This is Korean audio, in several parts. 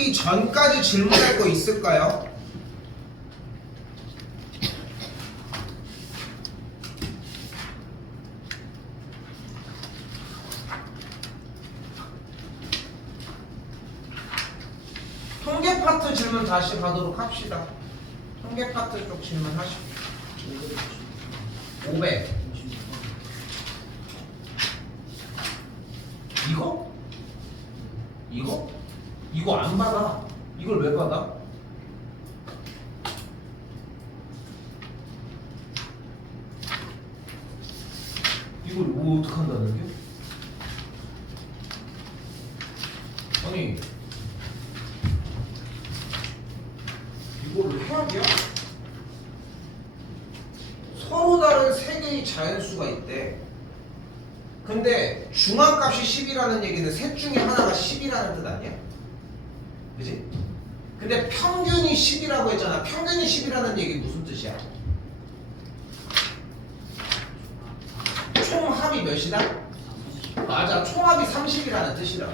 합비 전까지 질문할 거 있을까요? 통계 파트 질문 다시 가도록 합시다. 통계 파트 쪽 질문 하시고 500 이거? 이거? 이거 안 받아. 이걸 왜 받아? 이걸 뭐 어떡한다는 게? 아니 이거를 해악이야? 서로 다른 세 개의 자연수가 있대. 근데 중앙값이 10이라는 얘기는 셋 중에 하나가 10이라는 뜻 아니야? 그지? 근데 평균이 10이라고 했잖아. 평균이 10이라는 얘기 무슨 뜻이야? 총합이 몇이다? 맞아. 총합이 30이라는 뜻이라고.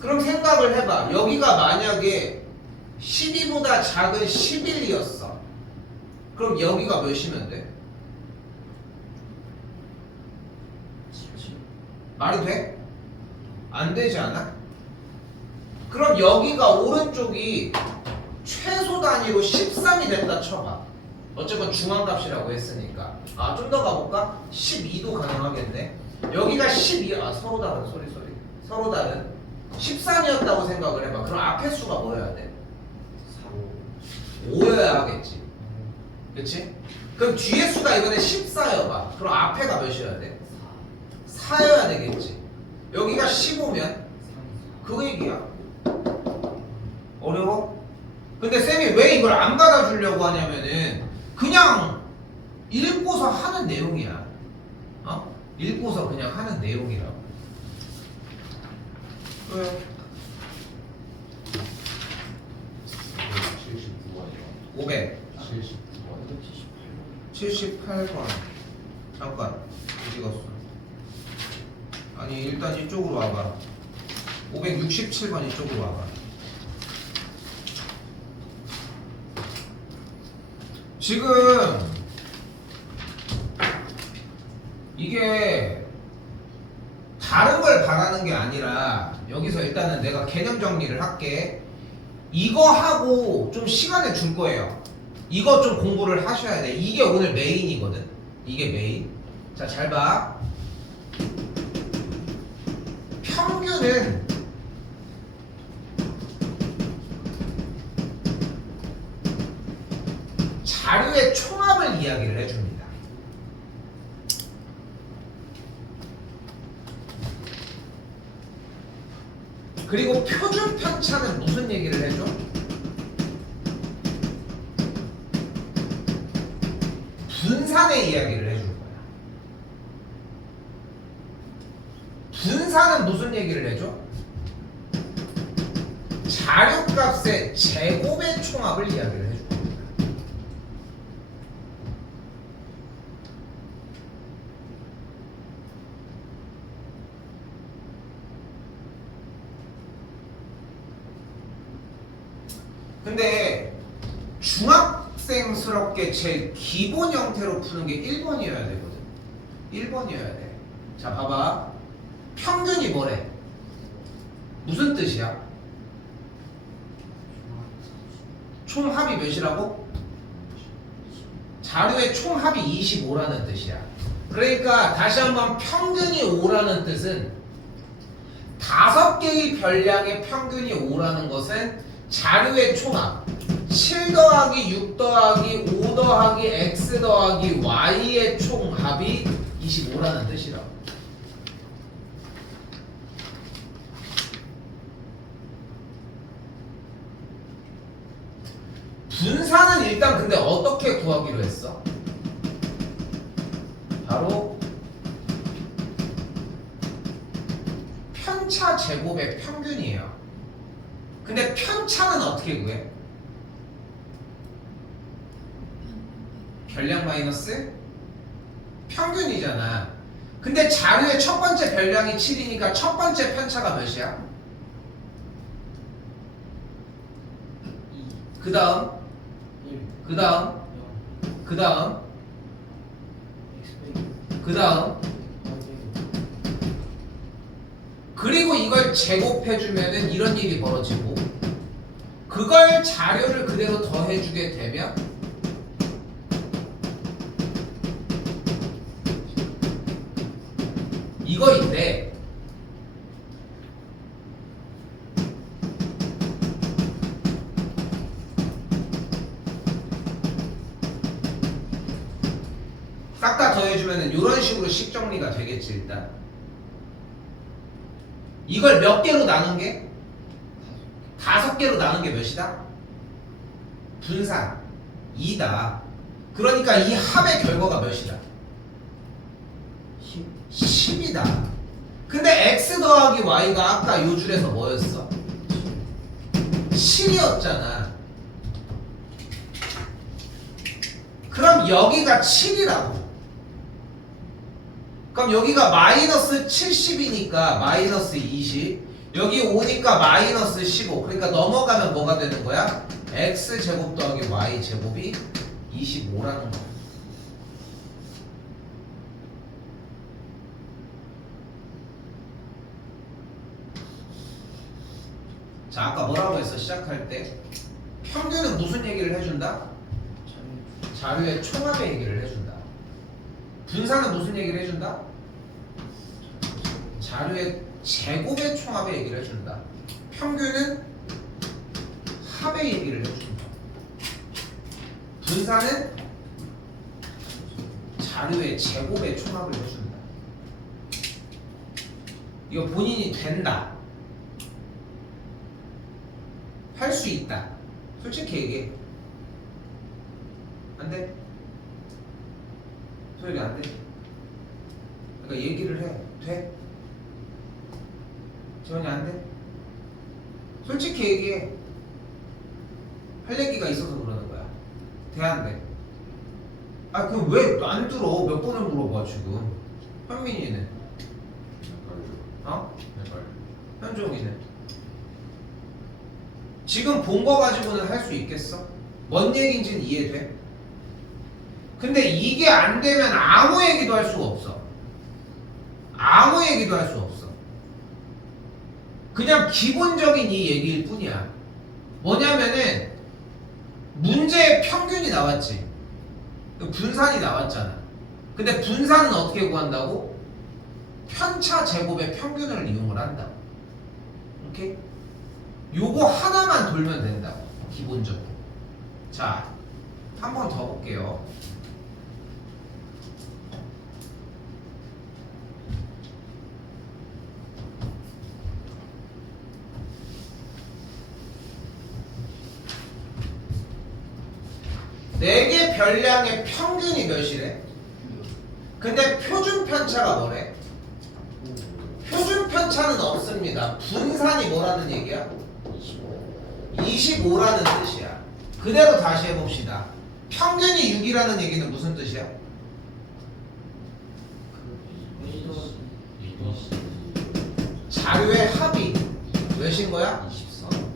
그럼 생각을 해봐. 여기가 만약에 12보다 작은 11이었어. 그럼 여기가 몇이면 돼? 말이 돼? 안 되지 않아? 그럼 여기가 오른쪽이 최소 단위로 13이 됐다 쳐봐. 어쨌건 중앙값이라고 했으니까. 아, 좀 더 가볼까? 12도 가능하겠네. 여기가 12, 서로 다른, 서로 다른 13이었다고 생각을 해봐. 그럼 앞에 수가 뭐여야 돼? 5여야 하겠지. 그치? 그럼 뒤에 수가 이번에 14여봐. 그럼 앞에가 몇이어야 돼? 4여야 되겠지. 여기가 15면 그 얘기야. 어려워? 근데 쌤이 왜 이걸 안 받아주려고 하냐면은 그냥 읽고서 하는 내용이야. 읽고서 그냥 하는 내용이라고. 왜? 500 78번 잠깐 어디 갔어? 아니 일단 이쪽으로 와봐. 567번 이쪽으로 와봐. 지금 이게 다른 걸 바라는 게 아니라 여기서 일단은 내가 개념 정리를 할게. 이거 하고 좀 시간을 줄 거예요. 이거 좀 공부를 하셔야 돼. 이게 오늘 메인이거든. 이게 메인. 자, 잘 봐. 평균은 자료의 총합을 이야기를 해줍니다. 그리고 표준 편차는 무슨 얘기를 해줘? 분산의 이야기를 해줄 거야. 분산은 무슨 얘기를 해줘? 자료값의 제곱의 총합을 이야기를 해줄 겁니다. 근데 중학생스럽게 제일 기본 형태로 푸는 게 1번이어야 되거든. 1번이어야 돼. 자, 봐봐. 평균이 뭐래? 무슨 뜻이야? 총합이 몇이라고? 자료의 총합이 25라는 뜻이야. 그러니까 다시 한번 평균이 5라는 뜻은 5개의 별량의 평균이 5라는 것은 자료의 총합 7 더하기 6 더하기 5 더하기 x 더하기 y의 총합이 25라는 뜻이라고. 분산은 일단 근데 어떻게 구하기로 했어? 바로 편차 제곱의 평균이에요. 근데 편차는 어떻게 구해? 별량 마이너스 평균이잖아. 근데 자료의 첫 번째 별량이 7이니까 첫 번째 편차가 몇이야? 그 다음 1 그 다음 0 그 다음 x 빼기 그 다음 1 빼기 그리고 이걸 제곱해주면은 이런 일이 벌어지고 그걸 자료를 그대로 더해주게 되면 이거인데 싹 다 더해주면은 이런 식으로 식 정리가 되겠지. 일단 이걸 몇 개로 나눈 게? 5개로 나눈 게 몇이다? 분산 2다. 그러니까 이 합의 결과가 몇이다? 10이다. 근데 x 더하기 y가 아까 요 줄에서 뭐였어? 7이었잖아. 그럼 여기가 7이라고. 그럼 여기가 마이너스 70이니까 마이너스 20. 여기 오니까 마이너스 15. 그러니까 넘어가면 뭐가 되는 거야? x제곱 더하기 y제곱이 25라는 거야. 자, 아까 뭐라고 했어? 시작할 때 평균은 무슨 얘기를 해준다? 자료의 총합의 얘기를 해준다. 분산은 무슨 얘기를 해준다? 자료의 제곱의 총합의 얘기를 해준다. 평균은 합의 얘기를 해준다. 분산은 자료의 제곱의 총합을 해준다. 이거 본인이 된다. 할 수 있다. 솔직히 얘기해. 안 돼? 소율이 안 돼? 그러니까 얘기를 해. 돼? 지원이 안 돼? 솔직히 얘기해. 할 얘기가 있어서 그러는 거야. 돼? 안 돼? 아 그럼 왜 안 들어? 몇 번을 물어봐 지금. 현민이는? 어? 현종이는? 지금 본 거 가지고는 할 수 있겠어? 뭔 얘기인지는 이해돼? 근데 이게 안 되면 아무 얘기도 할 수가 없어. 아무 얘기도 할 수 없어. 그냥 기본적인 이 얘기일 뿐이야. 뭐냐면은 문제에 평균이 나왔지. 분산이 나왔잖아. 근데 분산은 어떻게 구한다고? 편차 제곱의 평균을 이용을 한다. 오케이? 요거 하나만 돌면 된다고. 기본적으로. 자, 한 번 더 볼게요. 네 개 별량의 평균이 몇이래? 근데 표준 편차가 뭐래? 표준 편차는 없습니다. 분산이 뭐라는 얘기야? 25라는 뜻이야. 그대로 다시 해봅시다. 평균이 6이라는 얘기는 무슨 뜻이야? 자료의 합이 몇인 거야?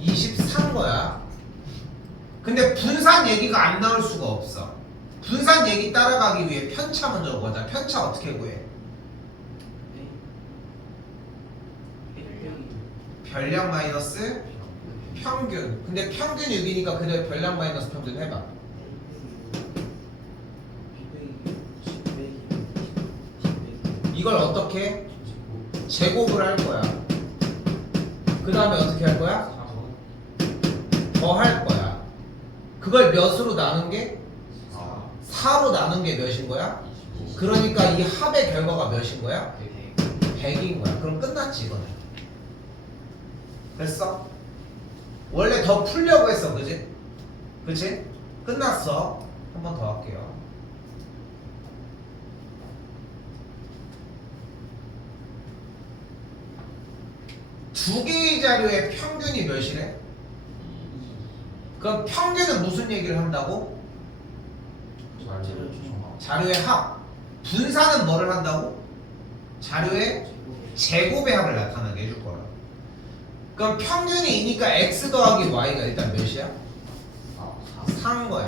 24인 거야. 근데 분산 얘기가 안 나올 수가 없어. 분산 얘기 따라가기 위해 편차 먼저 보자. 편차 어떻게 구해? 별량 마이너스 평균. 근데 평균 6이니까 그대로 별량 마이너스 평균 해봐. 이걸 어떻게? 제곱을 할 거야. 그 다음에 어떻게 할 거야? 더 할 거야. 그걸 몇으로 나눈 게? 4로 나눈 게 몇인 거야? 그러니까 이 합의 결과가 몇인 거야? 100인 거야. 그럼 끝났지 이거는. 됐어? 원래 더 풀려고 했어, 그지? 그치? 끝났어. 한 번 더 할게요. 두 개의 자료의 평균이 몇이래? 그럼 평균은 무슨 얘기를 한다고? 자료의 합. 분산은 뭐를 한다고? 자료의 제곱의 합을 나타나게 해줄 거야. 그럼 평균이 2니까 x 더하기 y가 일단 몇이야? 4인 거야.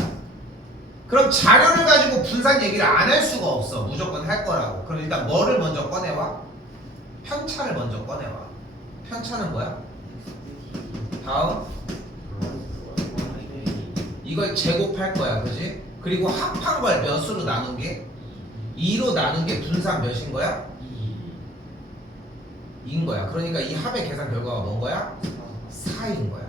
그럼 자료를 가지고 분산 얘기를 안 할 수가 없어. 무조건 할 거라고. 그럼 일단 뭐를 먼저 꺼내와? 편차를 먼저 꺼내와. 편차는 뭐야? 다음 이걸 제곱할 거야, 그지? 그리고 합한 걸 몇으로 나눈 게? 2로 나눈 게 분산 몇인 거야? 2인 거야. 그러니까 이 합의 계산 결과가 뭔 거야? 4인 거야.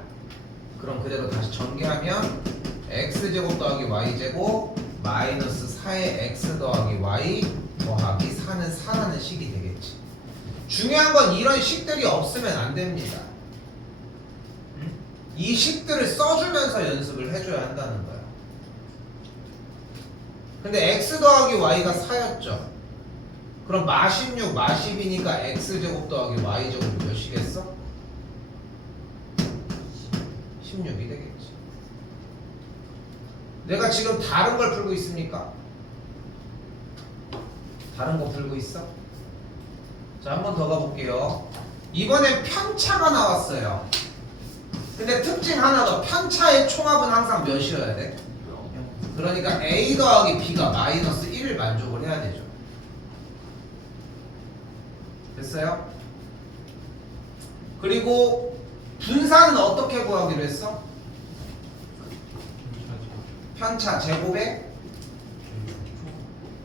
그럼 그대로 다시 전개하면 x제곱 더하기 y제곱 마이너스 4의 x 더하기 y 더하기 4는 4라는 식이 되겠지. 중요한 건 이런 식들이 없으면 안 됩니다. 이 식들을 써주면서 연습을 해줘야 한다는 거야. 근데 x 더하기 y가 4였죠. 그럼 마16, 마12니까 x제곱 더하기 y제곱이 몇이겠어? 16이 되겠지. 내가 지금 다른 걸 풀고 있습니까? 다른 거 풀고 있어? 자, 한 번 더 가볼게요. 이번엔 편차가 나왔어요. 근데 특징 하나 더. 편차의 총합은 항상 몇이어야 돼? 그러니까 a 더하기 b가 마이너스 1을 만족을 해야 되죠. 됐어요? 그리고 분산은 어떻게 구하기로 했어? 편차 제곱에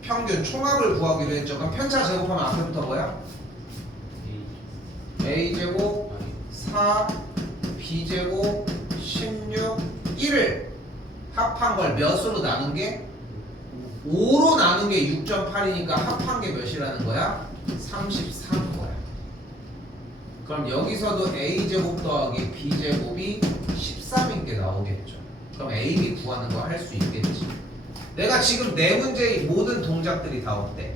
평균 총합을 구하기로 했죠. 그럼 편차 제곱하면 앞에부터 뭐야? a제곱 4 b제곱 16 1을 합한 걸 몇으로 나눈 게? 5로 나눈 게 6.8이니까 합한 게 몇이라는 거야? 33인 거야. 그럼 여기서도 a제곱 더하기 b제곱이 13인 게 나오겠죠. 그럼 a, b 구하는 거 할 수 있겠지. 내가 지금 네 문제의 모든 동작들이 다 어때?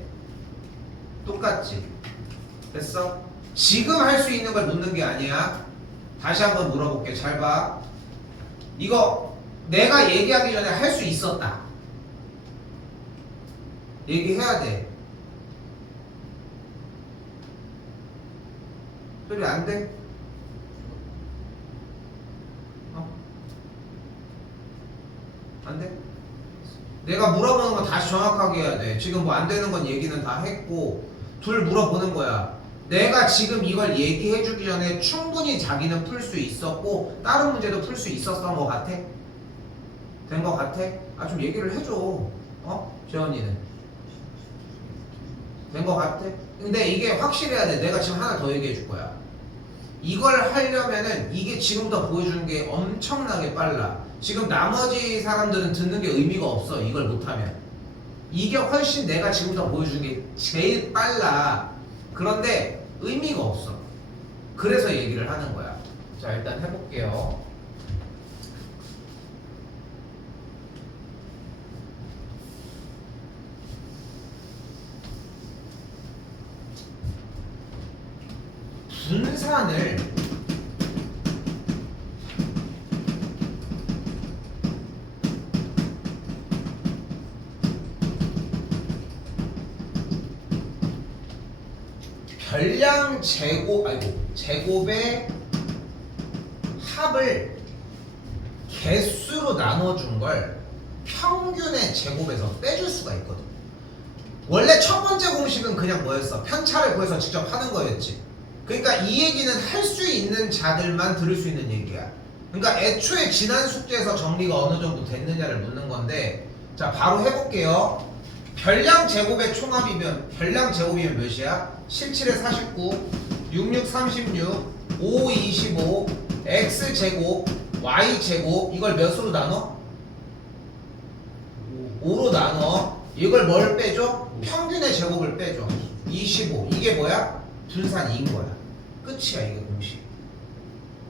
똑같지? 됐어? 지금 할 수 있는 걸 묻는 게 아니야. 다시 한번 물어볼게. 잘 봐. 이거 내가 얘기하기 전에 할 수 있었다. 얘기해야 돼. 소리 안 돼? 안 돼? 내가 물어보는 건 다시 정확하게 해야 돼. 지금 뭐 안 되는 건 얘기는 다 했고 둘 물어보는 거야. 내가 지금 이걸 얘기해 주기 전에 충분히 자기는 풀 수 있었고 다른 문제도 풀 수 있었던 것 같아? 된 것 같아? 아, 좀 얘기를 해줘. 재원이는 된 것 같아? 근데 이게 확실해야 돼. 내가 지금 하나 더 얘기해 줄 거야. 이걸 하려면은 이게 지금부터 보여주는 게 엄청나게 빨라. 지금 나머지 사람들은 듣는 게 의미가 없어. 이걸 못하면. 이게 훨씬 내가 지금부터 보여주는 게 제일 빨라. 그런데 의미가 없어. 그래서 얘기를 하는 거야. 자, 일단 해볼게요. 분산을 별량 제곱의 합을 개수로 나눠준 걸 평균의 제곱에서 빼줄 수가 있거든. 원래 첫 번째 공식은 그냥 뭐였어? 편차를 구해서 직접 하는 거였지. 그러니까 이 얘기는 할 수 있는 자들만 들을 수 있는 얘기야. 그러니까 애초에 지난 숙제에서 정리가 어느 정도 됐느냐를 묻는 건데, 자, 바로 해볼게요. 별량 제곱의 총합이면 별량 제곱이면 몇이야? 17에 49, 66 36, 5 25, x 제곱, y 제곱. 이걸 몇으로 나눠? 5로 나눠. 이걸 뭘 빼줘? 평균의 제곱을 빼줘. 25. 이게 뭐야? 분산 2인 거야. 끝이야, 이게 공식.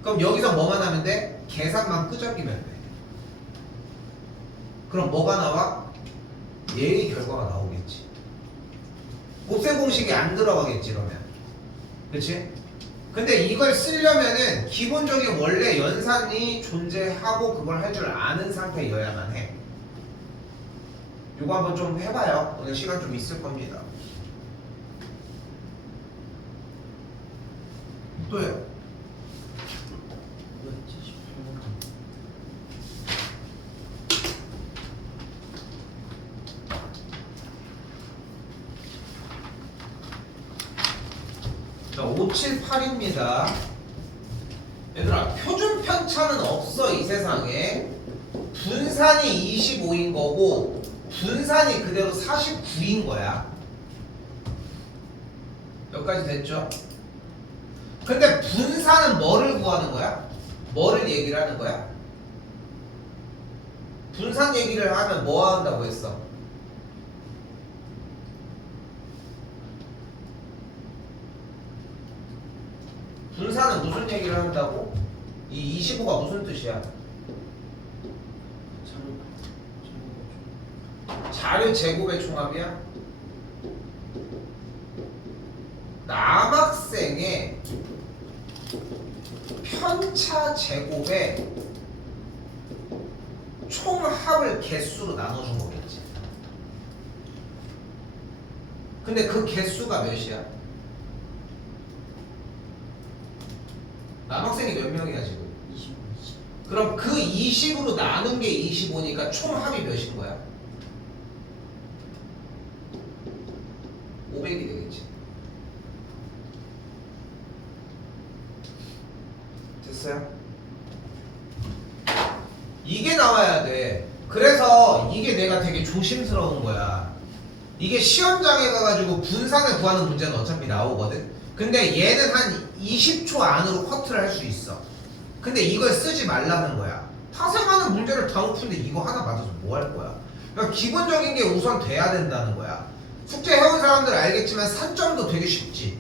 그럼 여기서 뭐만 하면 돼? 계산만 끄적이면 돼. 그럼 뭐가 나와? 얘의 결과가 나오겠지. 곱셈 공식이 안 들어가겠지, 그러면. 그치? 근데 이걸 쓰려면은 기본적인 원래 연산이 존재하고 그걸 할 줄 아는 상태여야만 해. 요거 한번 좀 해봐요. 오늘 시간 좀 있을 겁니다. 또요. 자, 578입니다. 얘들아, 표준 편차는 없어, 이 세상에. 분산이 25인 거고 분산이 그대로 49인 거야. 여기까지 됐죠? 근데 분산은 뭐를 구하는 거야? 뭐를 얘기를 하는 거야? 분산 얘기를 하면 뭐 한다고 했어? 분산은 무슨 얘기를 한다고? 이 25가 무슨 뜻이야? 자료 제곱의 총합이야? 남학생의 편차 제곱의 총합을 개수로 나눠준 거겠지. 근데 그 개수가 몇이야? 남학생이 몇 명이야 지금? 20. 그럼 그 20으로 나눈 게 25니까 총합이 몇인 거야? 500이 되겠지. 됐어요? 이게 나와야 돼. 그래서 이게 내가 되게 조심스러운 거야. 이게 시험장에 가가지고 분산을 구하는 문제는 어차피 나오거든. 근데 얘는 한 20초 안으로 커트를 할 수 있어. 근데 이걸 쓰지 말라는 거야. 파생하는 문제를 다 못 푸는데 이거 하나 맞아서 뭐 할 거야? 그러니까 기본적인 게 우선 돼야 된다는 거야. 숙제 해온 사람들 알겠지만 산점도 되게 쉽지.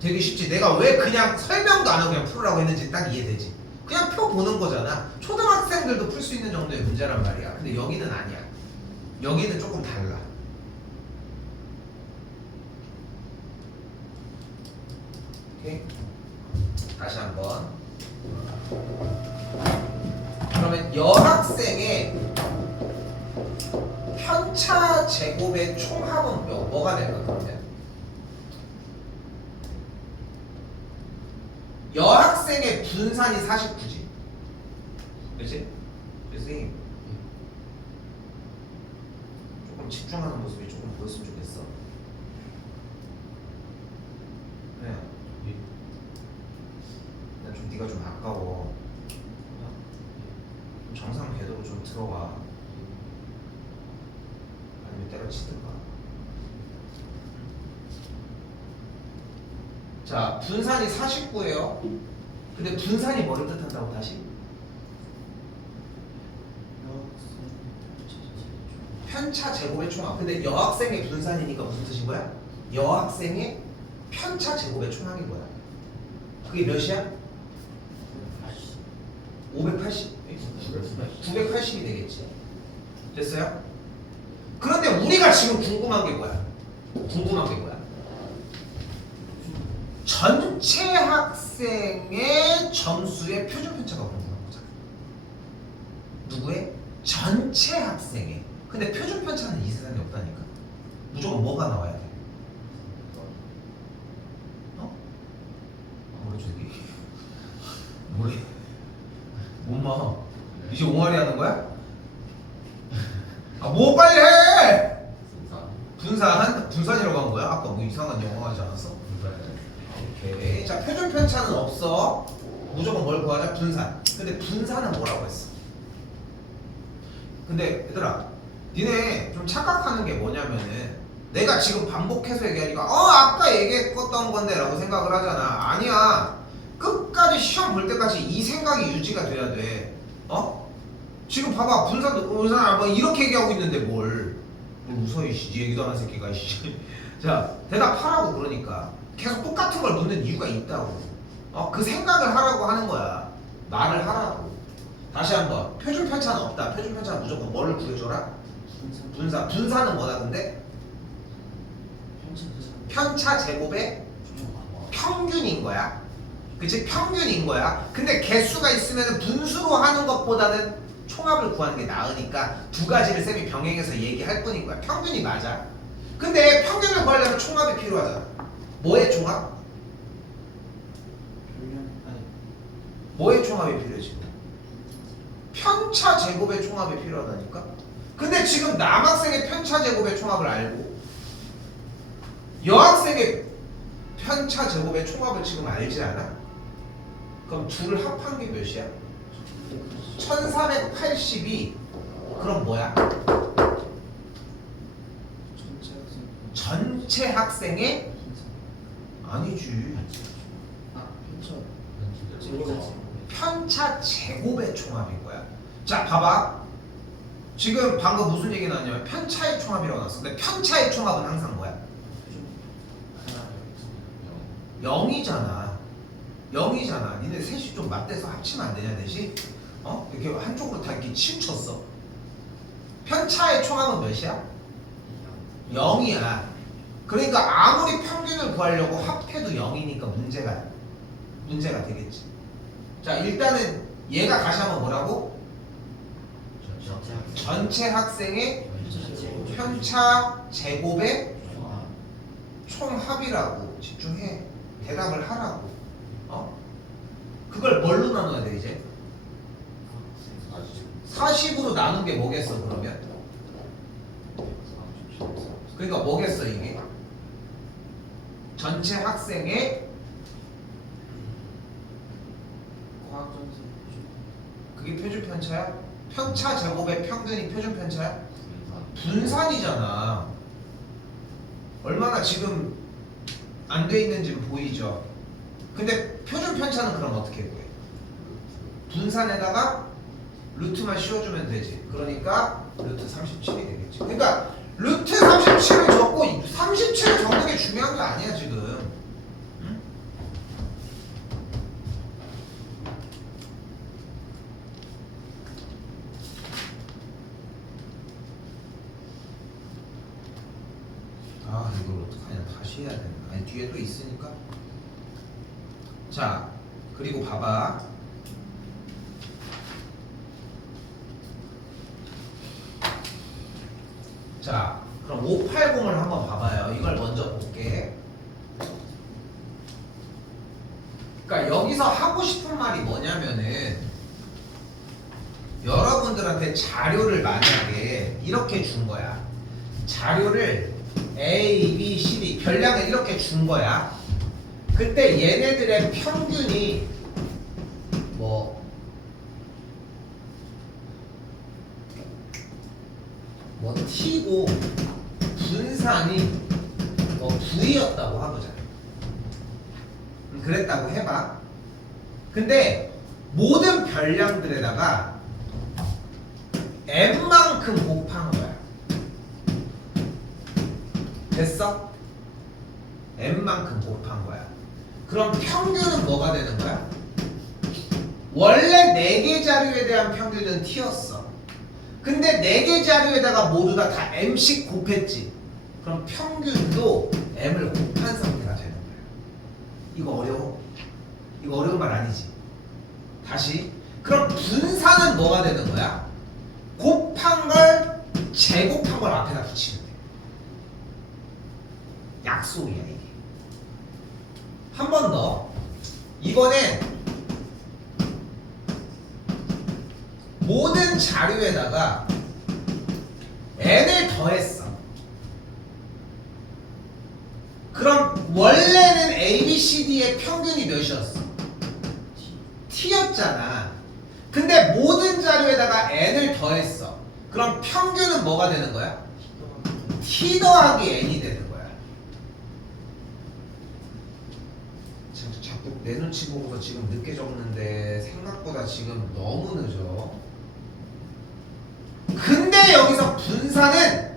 되게 쉽지. 내가 왜 그냥 설명도 안 하고 그냥 풀으라고 했는지 딱 이해되지. 그냥 표 보는 거잖아. 초등학생들도 풀 수 있는 정도의 문제란 말이야. 근데 여기는 아니야. 여기는 조금 달라. 오케이? 다시 한번. 그러면 여학생의 편차 제곱의 총합은 뭐가 될까 그러면? 여학생의 분산이 49지. 그치? 선생님 조금 집중하는 모습이 조금 보였으면 좋겠어. 그래. 난 좀 네가 좀 아까워. 좀 정상 궤도로 좀 들어와. 아니면 때려치든가. 자, 분산이 49예요. 근데 분산이 뭐를 뜻한다고 다시? 편차 제곱의 총합. 근데 여학생의 분산이니까 무슨 뜻인 거야? 여학생의 편차 제곱의 총합인 거야. 그게 몇이야? 580? 980이 되겠지. 됐어요? 그런데 우리가 지금 궁금한 게 뭐야? 궁금한 게 뭐야? 전체 학생의 점수의 표준 편차가 궁금한 거잖아. 누구의? 전체 학생의. 근데 표준 편차는 이 세상에 없다니까. 무조건 뭐가 나와야 돼? 어? 뭐래 저기? 뭐래? 엄마 이제 옹알이 하는 거야? 아 뭐 빨리 해! 분산이라고 한 거야? 아까 뭐 이상한 영어 하지 않았어? 오케이. 자, 표준 편차는 없어. 무조건 뭘 구하자? 분산. 근데 분산은 뭐라고 했어? 근데 얘들아, 니네 좀 착각하는 게 뭐냐면은 내가 지금 반복해서 얘기하니까 아까 얘기했던 건데 라고 생각을 하잖아. 아니야. 끝까지 시험 볼 때까지 이 생각이 유지가 돼야 돼. 지금 봐봐. 분산 뭐 이렇게 얘기하고 있는데 뭘 웃어 이씨. 얘기도 안 한 새끼가 이씨. 자, 대답하라고. 그러니까 계속 똑같은 걸 묻는 이유가 있다고. 그 생각을 하라고 하는 거야. 말을 하라고. 다시 한번. 표준 편차는 없다. 표준 편차는 무조건 뭐를 구해줘라? 분산은 뭐다 근데? 편차 제곱의 평균인 거야. 그치? 평균인 거야. 근데 개수가 있으면 분수로 하는 것보다는 총합을 구하는 게 나으니까 두 가지를 쌤이 병행해서 얘기할 뿐인 거야. 평균이 맞아. 근데 평균을 구하려면 총합이 필요하잖아. 뭐의 총합? 뭐의 총합이 필요해 지금? 편차 제곱의 총합이 필요하다니까? 근데 지금 남학생의 편차 제곱의 총합을 알고 여학생의 편차 제곱의 총합을 지금 알지 않아? 그럼 둘을 합한 게 몇이야? 1380이 그럼 뭐야? 전체 학생의 아니지. 아 편차 편차 제곱의 총합인 거야. 자, 봐봐. 지금 방금 무슨 얘기 나왔냐면 편차의 총합이라고 나왔어. 근데 편차의 총합은 항상 뭐야? 0이잖아. 0이잖아. 니네 셋이 좀 맞대서 합치면 안 되냐, 넷이? 어? 이렇게 한쪽으로 다 이렇게 치우쳤어. 편차의 총합은 몇이야? 0이야. 그러니까 아무리 평균을 구하려고 합해도 0이니까 문제가 되겠지. 자, 일단은 얘가 다시 한번 뭐라고? 전체 학생의 편차 제곱의 총합이라고 집중해. 대답을 하라고. 어? 그걸 뭘로 나눠야 돼 이제? 40으로 나눈 게 뭐겠어 그러면? 그러니까 뭐겠어 이게? 전체 학생의 과학점수 그게 표준 편차야? 편차 제곱의 평균이 표준 편차야? 분산이잖아. 얼마나 지금 안 돼 있는지 보이죠? 근데 표준 편차는 그럼 어떻게 구해? 분산에다가 루트만 씌워주면 되지. 그러니까 루트 37이 되겠지. 그러니까 루트 37을 적고 37을 적는 게 중요한 게 아니야 지금. 응? 아 이걸 어떡하냐. 다시 해야 되나. 아니 뒤에 또 있으니까. 자 그리고 봐봐. 자 그럼 580을 한번 봐봐요. 이걸 먼저 볼게. 그러니까 여기서 하고 싶은 말이 뭐냐면은 여러분들한테 자료를 만약에 이렇게 준 거야. 자료를 A, B, C, D 별량을 이렇게 준 거야. 그때 얘네들의 평균이 뭐 T고 분산이 뭐 V였다고 해보자. 그랬다고 해봐. 근데 모든 별량들에다가 M만큼 곱한 거야. 됐어? M만큼 곱한 거야. 그럼 평균은 뭐가 되는 거야? 원래 4개 자료에 대한 평균은 T였어. 근데 4개 자료에다가 모두 다 M씩 곱했지. 그럼 평균도 M을 곱한 상태가 되는 거야. 이거 어려워? 이거 어려운 말 아니지? 다시. 그럼 분산은 뭐가 되는 거야? 곱한 걸 제곱한 걸 앞에다 붙이면 돼. 약속이야 이게. 한 번 더. 이번엔 모든 자료에다가 n을 더했어. 그럼 원래는 A, B, C, D의 평균이 몇이었어? T였잖아. 근데 모든 자료에다가 n을 더했어. 그럼 평균은 뭐가 되는 거야? T 더하기 n이 되는 거야. 자꾸 내 눈치 보고서 지금 늦게 적는데 생각보다 지금 너무 늦어. 근데 여기서 분산은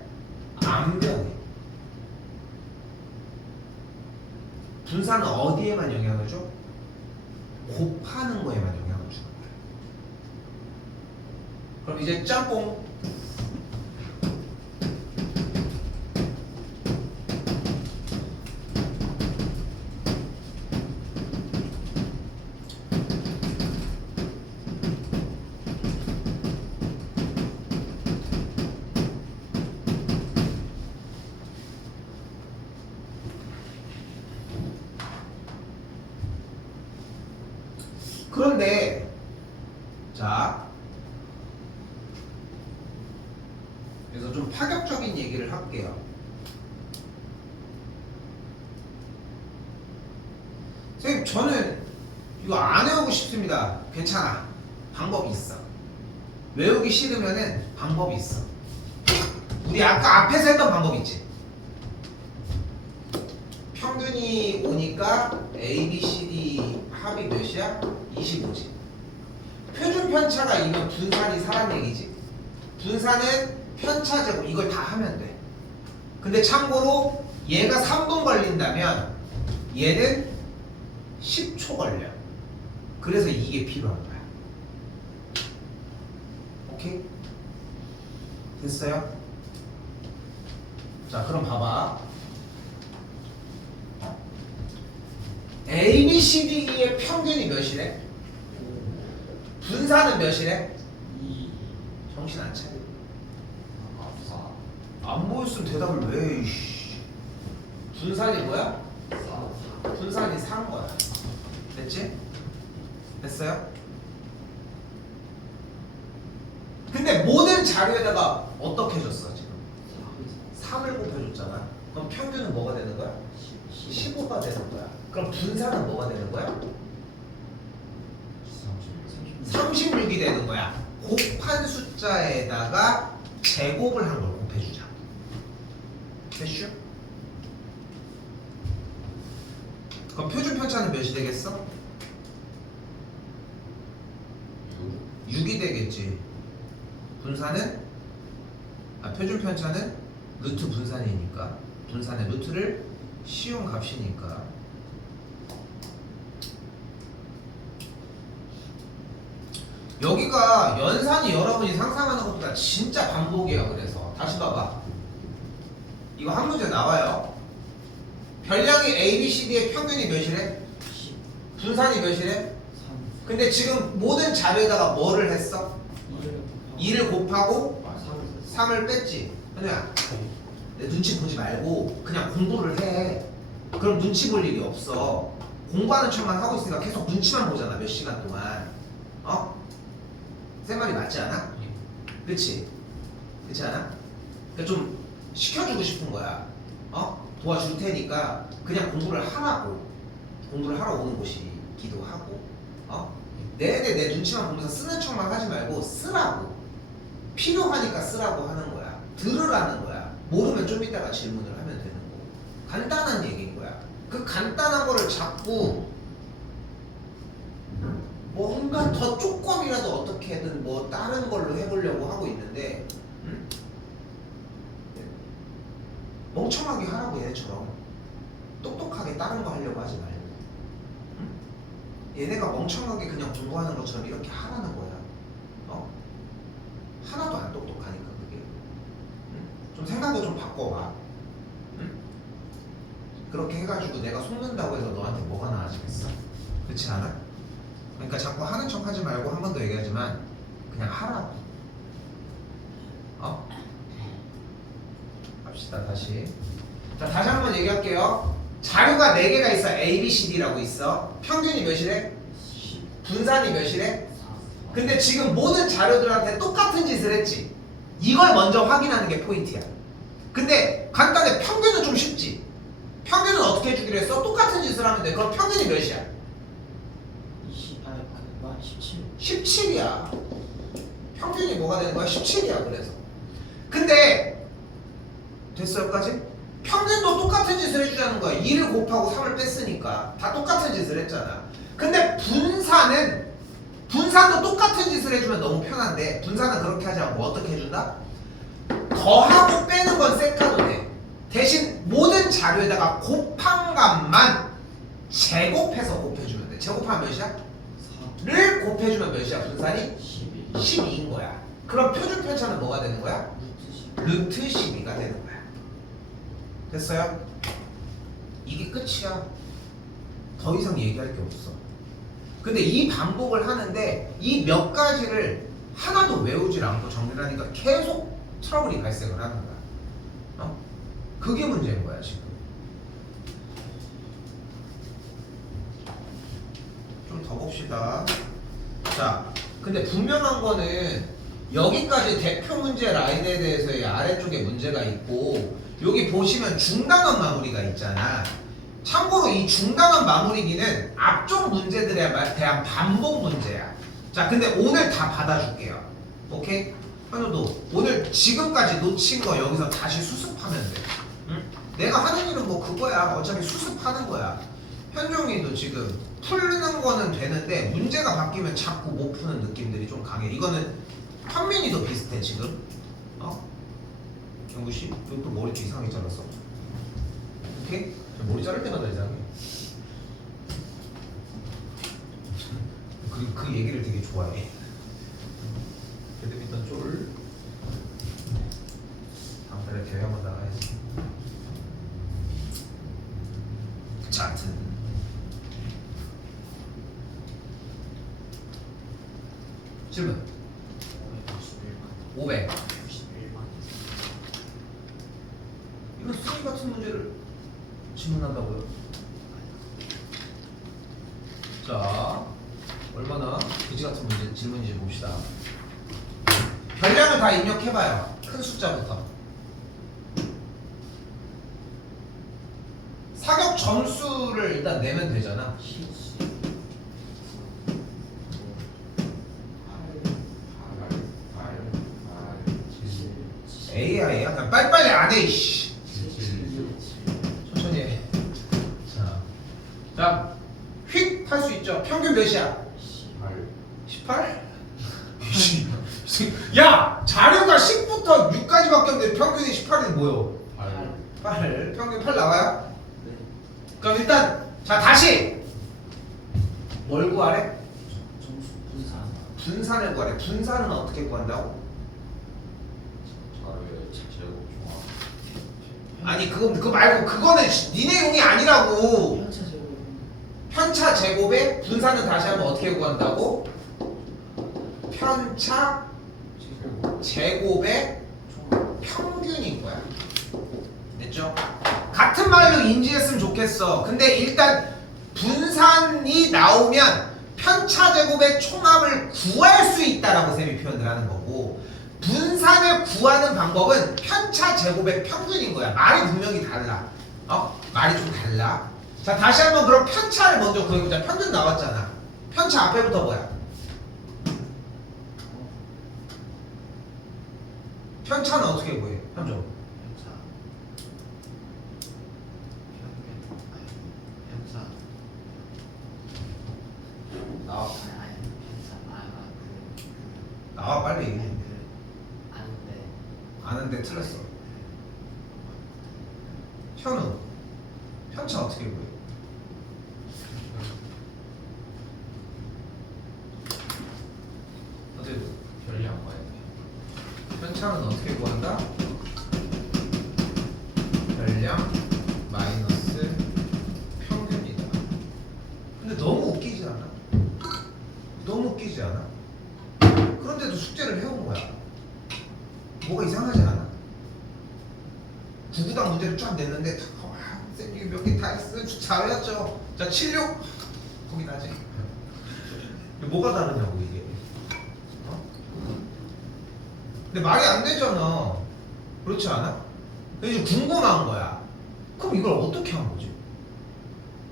안 변해. 분산은 어디에만 영향을 줘? 곱하는 거에만 영향을 주는 거야. 그럼 이제 짬뽕. 그런데 자 그래서 좀 파격적인 얘기를 할게요. 선생님 저는 이거 안 외우고 싶습니다. 괜찮아. 방법이 있어. 외우기 싫으면은 방법이 있어. 우리 아까 앞에서 했던 방법 있지. 평균이 오니까 A, B, C, D 합이 몇이야? 25지. 표준 편차가 이면 분산이 사란 얘기지. 분산은 편차 제곱 이걸 다 하면 돼. 근데 참고로 얘가 3분 걸린다면 얘는 10초 걸려. 그래서 이게 필요한 거야. 오케이? 됐어요? 자, 그럼 봐봐. A, B, C, D의 평균이 몇이래? 분산은 몇이래? 2 정신 안 차려. 4 안 보였으면 대답을 왜? 이씨. 분산이 뭐야? 4 분산이 4인 거야. 됐지? 됐어요? 근데 모든 자료에다가 어떻게 줬어 지금? 3을 곱해줬잖아. 그럼 평균은 뭐가 되는 거야? 15가 되는 거야. 그럼 분산은 뭐가 되는 거야? 36이 되는 거야. 곱한 숫자에다가 제곱을 한 걸 곱해주자. 됐슈? 그럼 표준 편차는 몇이 되겠어? 6이 되겠지. 분산은 표준 편차는 루트 분산이니까 분산의 루트를 쉬운 값이니까 여기가 연산이 여러분이 상상하는 것보다 진짜 반복이에요. 그래서 다시 봐봐. 이거 한 문제 나와요. 별량이 A, B, C, D의 평균이 몇이래? 10 분산이 몇이래? 3 근데 지금 모든 자료에다가 뭐를 했어? 2를 곱하고 3을 뺐지. 현우야, 내 눈치 보지 말고 그냥 공부를 해. 그럼 눈치 볼 일이 없어. 공부하는 척만 하고 있으니까 계속 눈치만 보잖아. 몇 시간 동안. 어? 세 말이 맞지 않아? 그치? 그렇지 않아? 그러니까 좀 시켜주고 싶은 거야. 어? 도와줄 테니까 그냥 공부를 하라고. 공부를 하러 오는 곳이기도 하고. 어? 내내 내 눈치만 보면서 쓰는 척만 하지 말고 쓰라고. 필요하니까 쓰라고 하는 거야. 들으라는 거야. 모르면 좀 이따가 질문을 하면 되는 거고. 간단한 얘기인 거야. 그 간단한 거를 자꾸 뭔가 더 조금이라도 어떻게든 뭐 다른 걸로 해보려고 하고 있는데 멍청하게 하라고 얘네처럼 똑똑하게 다른 거 하려고 하지 말고 얘네가 멍청하게 그냥 공부하는 것처럼 이렇게 하라는 거야. 어? 하나도 안 똑똑하니까 그게. 좀 생각을 좀 바꿔봐. 그렇게 해가지고 내가 속는다고 해서 너한테 뭐가 나아지겠어? 그렇지 않아? 그러니까 자꾸 하는 척 하지 말고 한 번 더 얘기하지만 그냥 하라고. 어? 합시다 다시. 자 다시 한번 얘기할게요. 자료가 4개가 있어. A, B, C, D라고 있어. 평균이 몇이래? 10 분산이 몇이래? 4 근데 지금 모든 자료들한테 똑같은 짓을 했지. 이걸 먼저 확인하는 게 포인트야. 근데 간단해. 평균은 좀 쉽지. 평균은 어떻게 해주기로 했어? 똑같은 짓을 하면 돼. 그럼 평균이 몇이야? 20 아니 그만 17 17이야. 평균이 뭐가 되는 거야? 17이야. 그래서. 근데 됐어요까지? 평균도 똑같은 짓을 해주자는 거야. 2를 곱하고 3을 뺐으니까 다 똑같은 짓을 했잖아. 근데 분산도 똑같은 짓을 해주면 너무 편한데 분산은 그렇게 하지 않고 어떻게 해준다? 더하고 빼는 건 셀카도 돼. 대신 모든 자료에다가 곱한 값만 제곱해서 곱해주면 돼. 제곱하면 몇이야? 4 를 곱해주면 몇이야? 분산이? 12 12인 거야. 그럼 표준 편차는 뭐가 되는 거야? 루트 10 루트 12가 되는 거야. 됐어요? 이게 끝이야. 더 이상 얘기할 게 없어. 근데 이 반복을 하는데 이 몇 가지를 하나도 외우질 않고 정리를 하니까 계속 트러블이 발생을 하는 거야. 어? 그게 문제인 거야 지금. 좀 더 봅시다. 자, 근데 분명한 거는 여기까지 대표 문제 라인에 대해서의 아래쪽에 문제가 있고 여기 보시면 중단원 마무리가 있잖아. 참고로 이 중간은 마무리기는 앞쪽 문제들에 대한 반복 문제야. 자, 근데 오늘 다 받아줄게요. 오케이? 현우도 오늘 지금까지 놓친 거 여기서 다시 수습하면 돼. 응? 내가 하는 일은 뭐 그거야. 어차피 수습하는 거야. 현종이도 지금 풀는 거는 되는데 문제가 바뀌면 자꾸 못 푸는 느낌들이 좀 강해. 이거는 현민이도 비슷해 지금. 경구씨, 여기 또 머리 좀 이상하게 잘랐어. 오케이? 머리 자를 때마다 이상해. 그 얘기를 되게 좋아해. 배드민턴 쫄. 다음 달에 대회 한번 나가야지. 자, 하여튼 질문 500. 91만. 이거 수능 같은 문제를 질문한다고요? 자, 얼마나 그지 같은 문제 질문인지 봅시다. 별량을 다 입력해봐요. 큰 숫자부터. 사격 점수를 일단 내면 되잖아. AI야? 그냥 빨리빨리 안 해, 이씨. 천천히 해. 자, 휙 할 수 있죠. 평균 몇이야? 18? 야! 자료가 10부터 6까지밖에 없는데 평균이 18이 뭐요? 8. 평균 8 나와요? 네. 그럼 일단 자 다시 뭘 구하래? 점수 분산. 분산을 구하래. 분산은 어떻게 구한다고? 아니 그거 말고 그거는 니네 용이 아니라고. 편차 제곱. 편차 제곱에 분산은 다시 한번 어떻게 구한다고? 편차 제곱의 총. 평균인 거야. 됐죠? 같은 말로 인지했으면 좋겠어. 근데 일단 분산이 나오면 편차 제곱의 총합을 구할 수 있다라고 쌤이 표현을 하는 거고, 분산을 구하는 방법은 편차 제곱의 평균인 거야. 말이 분명히 달라. 말이 좀 달라. 자, 다시 한번 그럼 편차를 먼저 구해보자. 평균 나왔잖아. 편차 앞에부터 뭐야? 편차는 어떻게 구해? 현종. 편차. 편차. 나와. 아니 편차. 나와 빨리. 아는데. 아는데 틀렸어. 현우. 편차 어떻게 구해? 어떻게 구해? 별량 봐야 돼. 편차는 어떻게 구한다? 별량 마이너스 평균이다. 근데 너무 웃기지 않아? 너무 웃기지 않아? 그런데도 숙제를 해온 거야. 뭐가 이상하지 않아? 구구단 문제를 쫙 냈는데 쌤이 몇 개 다 했어요. 잘했죠. 자, 76 거기 나지. 뭐가 다르냐고 이게. 근데 말이 안 되잖아. 그렇지 않아? 이제 궁금한 거야. 그럼 이걸 어떻게 한 거지?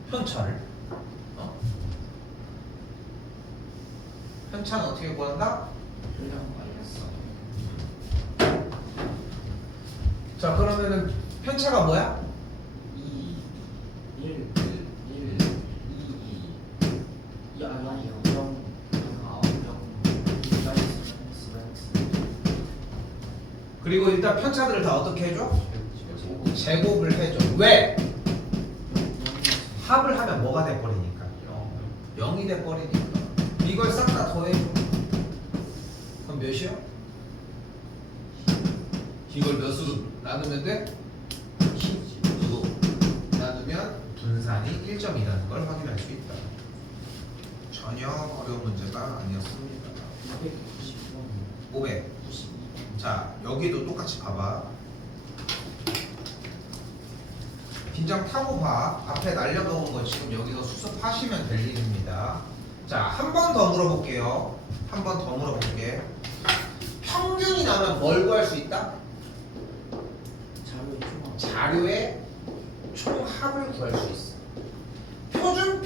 편차를? 편차는 어떻게 구한다? 별량 마이너스. 자, 그러면은 편차가 뭐야? 2 1 1 2 2 아니 0 0 그리고 일단 편차들을 다 어떻게 해줘? 제곱을 해줘. 왜? 합을 하면 뭐가 돼버리니까. 0이 돼버리니까. 이걸 싹 다 더해줘. 그럼 몇이요? 이걸 몇으로 나누면 돼? 10으로 나누면 분산이 1점이라는 걸 확인할 수 있다. 전혀 어려운 문제가 아니었습니다. 500. 자, 여기도 똑같이 봐봐. 긴장 타고 봐. 앞에 날려놓은 거 지금 여기서 수습하시면 될 일입니다. 자, 한 번 더 물어볼게요. 한 번 더 물어볼게. 평균이 나면 뭘 구할 수 있다? 자료의 총합. 자료의 총합을 구할 수 있어.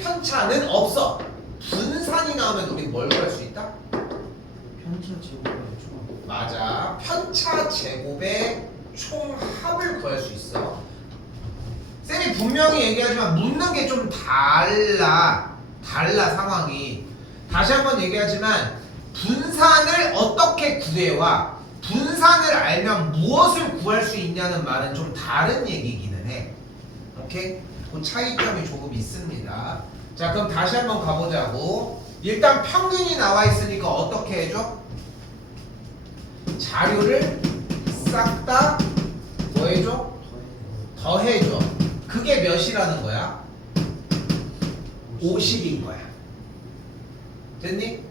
편차는 없어. 분산이 나오면 우리 뭘 구할 수 있다? 편차 제곱의 총. 맞아. 편차 제곱의 총합을 구할 수 있어. 쌤이 분명히 얘기하지만 묻는 게 좀 달라 상황이. 다시 한번 얘기하지만 분산을 어떻게 구해와 분산을 알면 무엇을 구할 수 있냐는 말은 좀 다른 얘기기는 해. 오케이? 그 차이점이 조금 있습니다. 자, 그럼 다시 한번 가보자고. 일단 평균이 나와 있으니까 어떻게 해줘? 자료를 싹 다 뭐 해줘? 더해줘. 그게 몇이라는 거야? 50인 거야. 됐니? 예.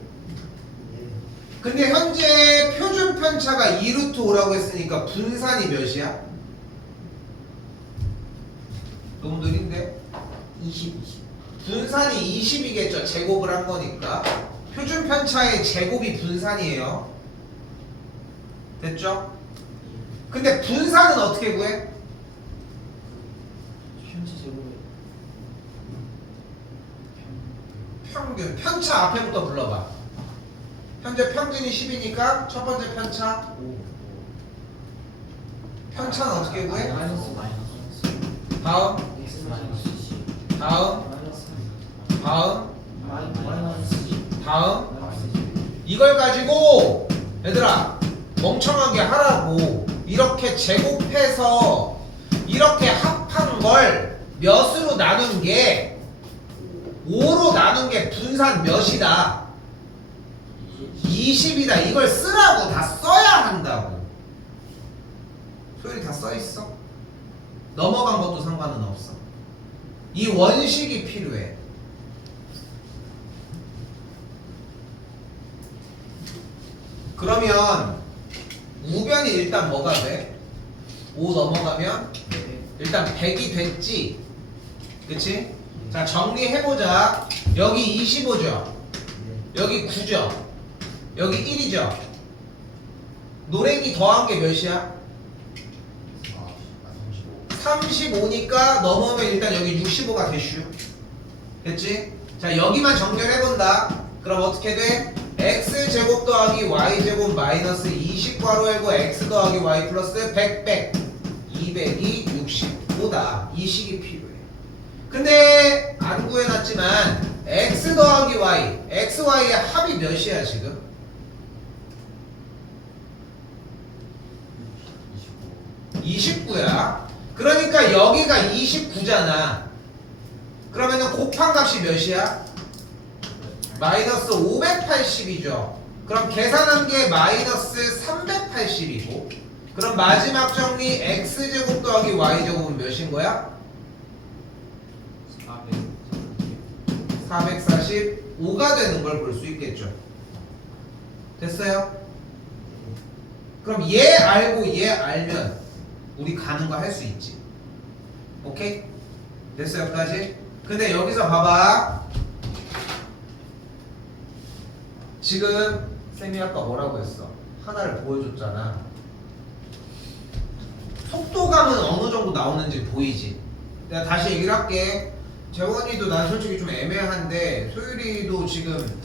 근데 현재 표준 편차가 2루트 5라고 했으니까 분산이 몇이야? 너무 느린데? 20. 분산이 20이겠죠. 제곱을 한 거니까. 표준 편차의 제곱이 분산이에요. 됐죠? 근데 분산은 어떻게 구해? 편차 제곱의 평균. 편차 앞에부터 불러봐. 현재 평균이 10이니까 첫 번째 편차. 5. 편차는 어떻게 구해? 마이너스. 다음, x 마이너스 10. 다음, 마이너스. 다음, 마이너스 10. 다음. 마이너스 10. 이걸 가지고 얘들아 멍청하게 하라고. 이렇게 제곱해서 이렇게 합한 걸 몇으로 나눈 게 5로 나눈 게 분산 몇이다? 20이다. 이걸 쓰라고. 다 써야 한다고. 소율이 다 써있어. 넘어간 것도 상관은 없어. 이 원식이 필요해. 그러면 우변이 일단 뭐가 돼? 5 넘어가면 일단 100이 됐지? 그치? 자, 정리해보자. 여기 25죠? 여기 9죠? 여기 1이죠? 노랭이 더한 게 몇이야? 35니까 넘어오면 일단 여기 65가 되슈. 됐지? 자, 여기만 정렬해본다. 그럼 어떻게 돼? x제곱 더하기 y제곱 마이너스 20 괄호 열고 x 더하기 y 플러스 100 200이 65다. 이 식이 필요해. 근데 안 구해놨지만 x 더하기 y, x, y의 합이 몇이야 지금? 29야. 그러니까 여기가 29잖아. 그러면은 곱한 값이 몇이야? 마이너스 580이죠. 그럼 계산한 게 마이너스 380이고, 그럼 마지막 정리 x제곱 더하기 y제곱은 몇인 거야? 445가 되는 걸 볼 수 있겠죠. 됐어요? 그럼 얘 알고 얘 알면 우리 가는 거 할 수 있지. 오케이? 됐어요 여기까지? 근데 여기서 봐봐. 지금 쌤이 아까 뭐라고 했어? 하나를 보여줬잖아. 속도감은 어느 정도 나오는지 보이지? 내가 다시 얘기를 할게. 재원이도 난 솔직히 좀 애매한데 소율이도 지금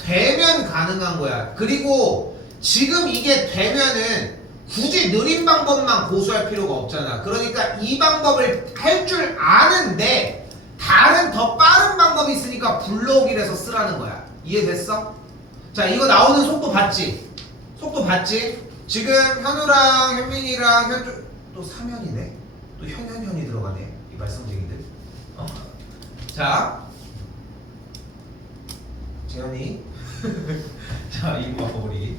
되면 가능한 거야. 그리고 지금 이게 되면은 굳이 느린 방법만 고수할 필요가 없잖아. 그러니까 이 방법을 할 줄 아는데 다른 더 빠른 방법이 있으니까 불러오기를 해서 쓰라는 거야. 이해됐어? 자, 이거 나오는 속도 봤지? 속도 봤지? 지금 현우랑 현민이랑 현주 또 3현이네? 또 현현현이 들어가네 이 말썽쟁이들. 자 재현이 자 이거 봐 우리.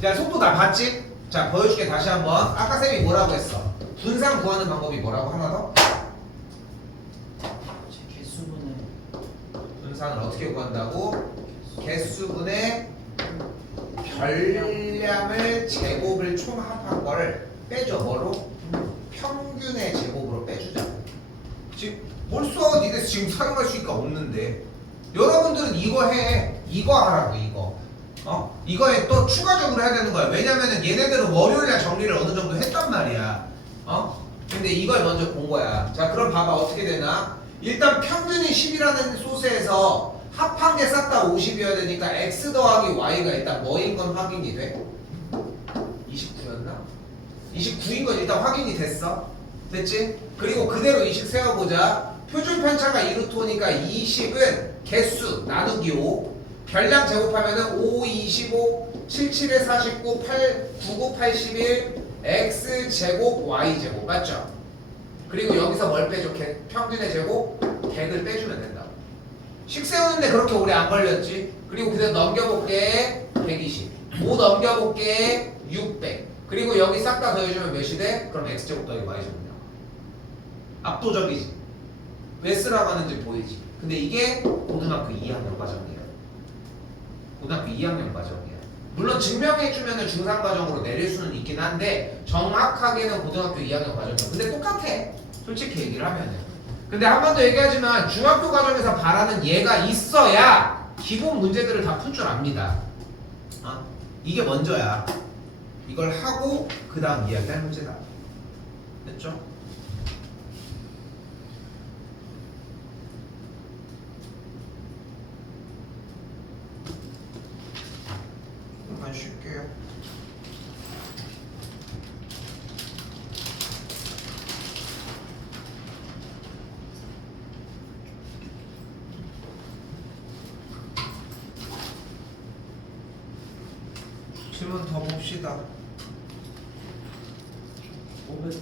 자 속도 다 봤지? 자 보여줄게 다시 한번. 아까 쌤이 뭐라고 했어? 분산 구하는 방법이 뭐라고? 하나 더? 개수분의 분산을 어떻게 구한다고? 개수분의 별량을 제곱을 총합한 걸 빼줘. 뭐로? 평균의 제곱으로 빼주자고. 지금 벌써 니네 지금 사용할 수가 없는데 여러분들은 이거 해. 이거 하라고 이거. 이거에 또 추가적으로 해야 되는 거야. 왜냐면은 얘네들은 월요일날 정리를 어느 정도 했단 말이야. 근데 이걸 먼저 본 거야. 자 그럼 봐봐 어떻게 되나? 일단 평균이 10이라는 소스에서 합한 게 싹 다 50이어야 되니까 x 더하기 y가 일단 뭐인 건 확인이 돼? 29였나? 29인 건 일단 확인이 됐어. 됐지? 그리고 그대로 이식 세워보자. 표준 편차가 2루트 오니까 20은 개수 나누기 5 별량 제곱하면은 5, 25, 77에 49, 8, 99, 81 x 제곱 y 제곱 맞죠? 그리고 여기서 뭘 빼줘? 평균의 제곱? 객을 빼주면 된다. 식 세우는데 그렇게 오래 안 걸렸지? 그리고 그대로 넘겨볼게 120 5 넘겨볼게 600 그리고 여기 싹 다 더해주면 몇이 돼? 그럼 x제곱 더하기 y제곱 나와. 압도적이지? 왜 쓰라고 하는지 보이지? 근데 이게 고등학교 2학년 과정이야. 고등학교 2학년 과정이야. 물론 증명해주면 중3 과정으로 내릴 수는 있긴 한데 정확하게는 고등학교 2학년 과정이야. 근데 똑같아. 솔직히 얘기를 하면은. 근데 한 번 더 얘기하지만 중학교 과정에서 바라는 얘가 있어야 기본 문제들을 다 풀 줄 압니다. 이게 먼저야. 이걸 하고 그 다음 이야기할 문제다. 됐죠? 조금만 쉴게요. 질문 더 봅시다. 593원.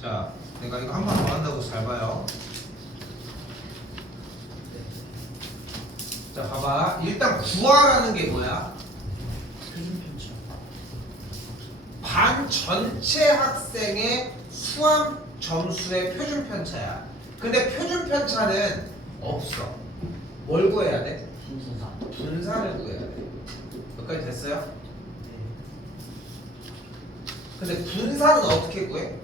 자, 내가 이거 한 번 더 한다고 잘 봐요. 자, 봐봐. 일단 구하라는 게 뭐야? 표준 편차. 반 전체 학생의 수학 점수의 표준 편차야. 근데 표준 편차는 없어. 뭘 구해야 돼? 분수사. 분산을 구해야 돼. 여기까지 됐어요? 네. 근데 분산은 어떻게 구해?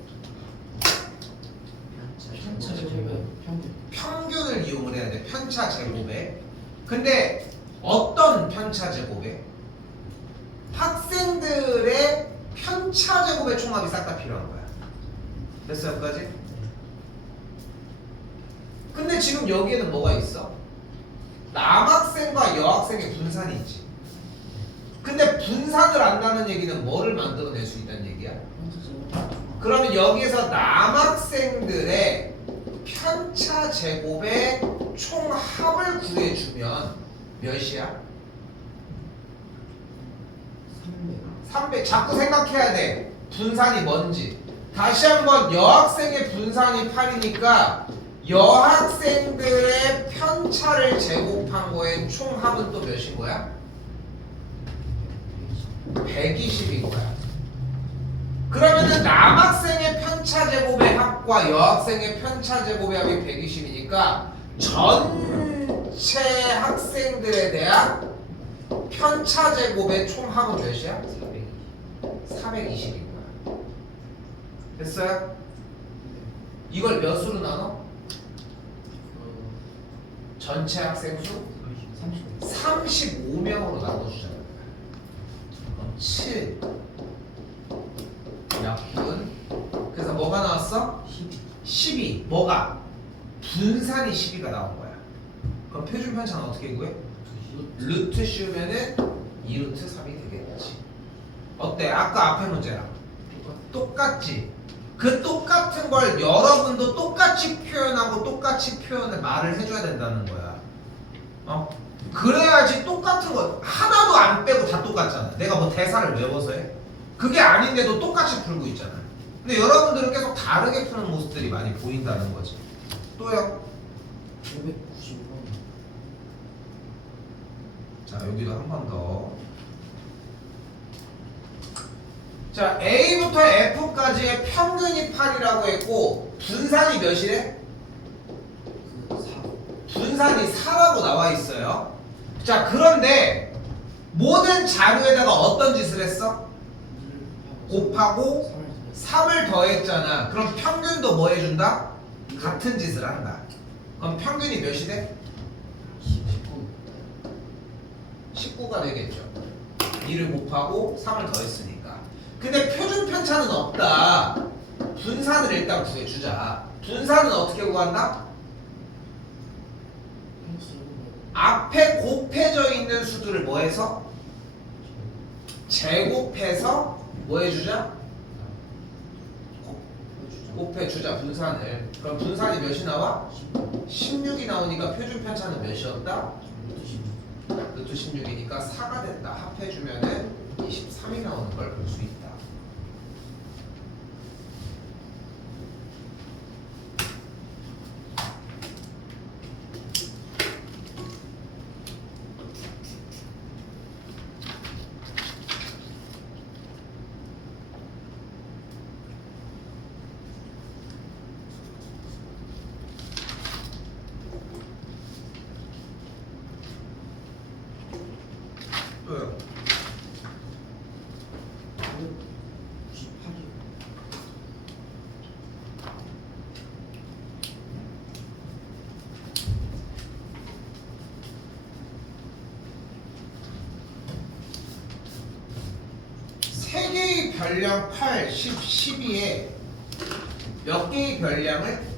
편차 제곱에 평균. 평균을 이용을 해야 돼. 편차 제곱에. 근데 어떤 편차 제곱에? 학생들의 편차 제곱의 총합이 싹 다 필요한 거야. 됐어요? 여기까지? 근데 지금 여기에는 뭐가 있어? 남학생과 여학생의 분산이 있지. 근데 분산을 안다는 얘기는 뭐를 만들어낼 수 있다는 얘기야? 그러면 여기에서 남학생들의 편차 제곱의 총합을 구해주면 몇이야? 300. 300. 자꾸 생각해야 돼. 분산이 뭔지. 다시 한번 여학생의 분산이 8이니까 여학생들의 편차를 제곱한 거의 총합은 또 몇인 거야? 120인 거야. 그러면은 남학생의 편차 제곱의 합과 여학생의 편차 제곱의 합이 120이니까 전체 학생들에 대한 편차 제곱의 총합은 몇이야? 420인 거야. 됐어요? 이걸 몇 수로 나눠? 전체 학생 수? 35명으로 나눠주잖아. 그럼 7 약분. 그래서 뭐가 나왔어? 12. 뭐가? 분산이 12가 나온 거야. 그럼 표준 편차는 어떻게 구해? 루트 씌우면은 2루트 3이 되겠지. 어때? 아까 앞에 문제랑 똑같지? 그 똑같은 걸 여러분도 똑같이 표현하고 똑같이 표현을 말을 해줘야 된다는 거야. 그래야지 똑같은 거 하나도 안 빼고 다 똑같잖아. 내가 뭐 대사를 외워서 해? 그게 아닌데도 똑같이 풀고 있잖아. 근데 여러분들은 계속 다르게 푸는 모습들이 많이 보인다는 거지. 또요? 595원. 자, 여기도 한 번 더. 자, A부터 F까지의 평균이 8이라고 했고 분산이 몇이래? 분산이 4라고 나와 있어요. 자, 그런데 모든 자료에다가 어떤 짓을 했어? 곱하고 3을 더했잖아. 그럼 평균도 뭐 해준다? 같은 짓을 한다. 그럼 평균이 몇이 돼? 19가 되겠죠. 2를 곱하고 3을 더했으니까. 근데 표준 편차는 없다. 분산을 일단 구해주자. 분산은 어떻게 구한다? 앞에 곱해져 있는 수들을 뭐 해서? 제곱해서 뭐 해주자? 곱해주자 분산을. 그럼 분산이 몇이 나와? 16이 나오니까 표준 편차는 몇이었다? 루트 16이니까 4가 됐다. 합해주면은 23이 나오는 걸 볼 수 있다. 또요. 98이 세 개의 별량 8, 10, 12에 몇 개의 별량을?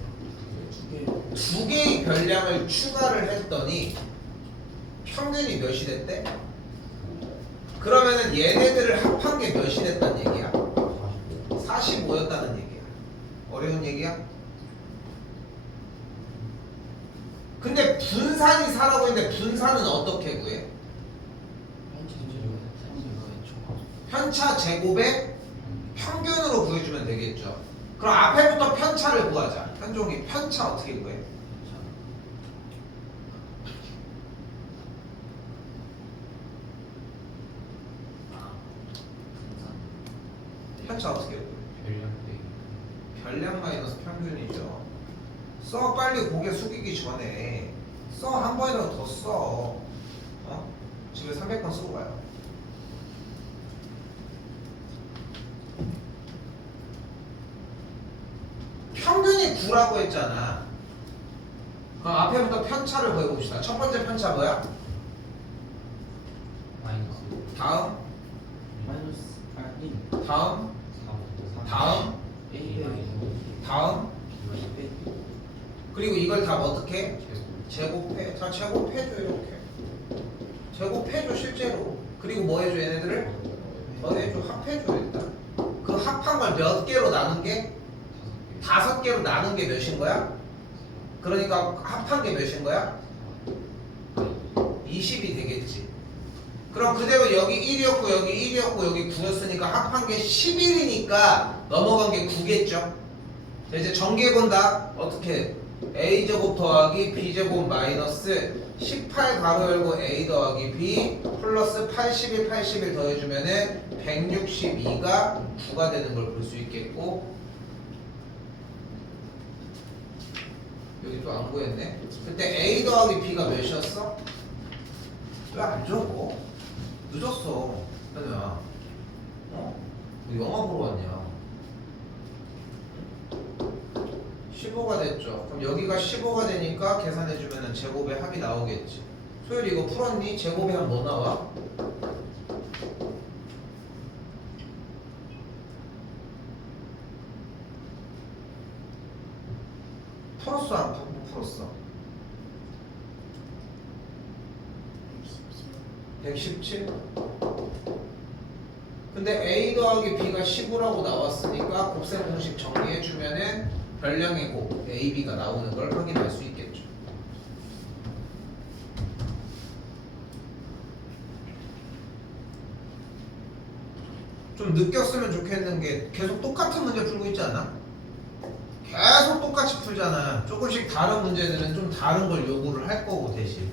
두 개의 별량을 추가를 했더니 평균이 몇이 됐대? 그러면은 얘네들을 합한 게 몇이 됐다는 얘기야? 45였다는 얘기야. 어려운 얘기야? 근데 분산이 4라고 했는데 분산은 어떻게 구해? 편차 제곱에 평균으로 구해주면 되겠죠. 그럼 앞에부터 편차를 구하자. 현종이 편차 어떻게 구해? 편차 어떻게 구해? 별량 마이너스 평균이죠. 써 빨리 고개 숙이기 전에 써 한 번이라도 더 써. 어? 집에 300번 쓰고 가요. 평균이 9라고 했잖아. 그럼 앞에부터 편차를 구해봅시다. 첫 번째 편차 뭐야? 마이너스 다음, 마이너스 1 다음, 다음, A 다음. B 그리고 이걸 다 어떻게? 제곱해. 자, 제곱해줘 이렇게. 제곱해줘 실제로. 그리고 뭐 해줘 얘네들을? 더해줘, 합해줘 일단. 그 합한 걸 몇 개로 나눈 게? 5개로 나눈 게 몇인 거야? 그러니까 합한 게 몇인 거야? 20이 되겠지. 그럼 그대로 여기 1이었고 여기 1이었고 여기 9였으니까 합한 게 11이니까 넘어간 게 9겠죠. 자, 이제 전개 본다. 어떻게? a제곱 더하기 b제곱 마이너스 18 가로 열고 a 더하기 b 플러스 81 81 더해주면은 162가 9가 되는 걸 볼 수 있겠고, 여기 또 안 구했네. 그때 a 더하기 b가 몇이었어? 왜 안 적어? 늦었어. 현우야. 어? 너 영화 보러 왔냐? 15가 됐죠. 그럼 여기가 15가 되니까 계산해주면은 제곱의 합이 나오겠지. 소율이 이거 풀었니? 제곱의 합 뭐 나와? 풀었어 안 풀었어? 117? 근데 a 더하기 b가 15라고 나왔으니까 곱셈 공식 정리해주면은 별량의 곱 a, b가 나오는 걸 확인할 수 있겠죠. 좀 느꼈으면 좋겠는 게 계속 똑같은 문제 풀고 있지 않아? 계속 똑같이 풀잖아. 조금씩 다른 문제들은 좀 다른 걸 요구를 할 거고 대신.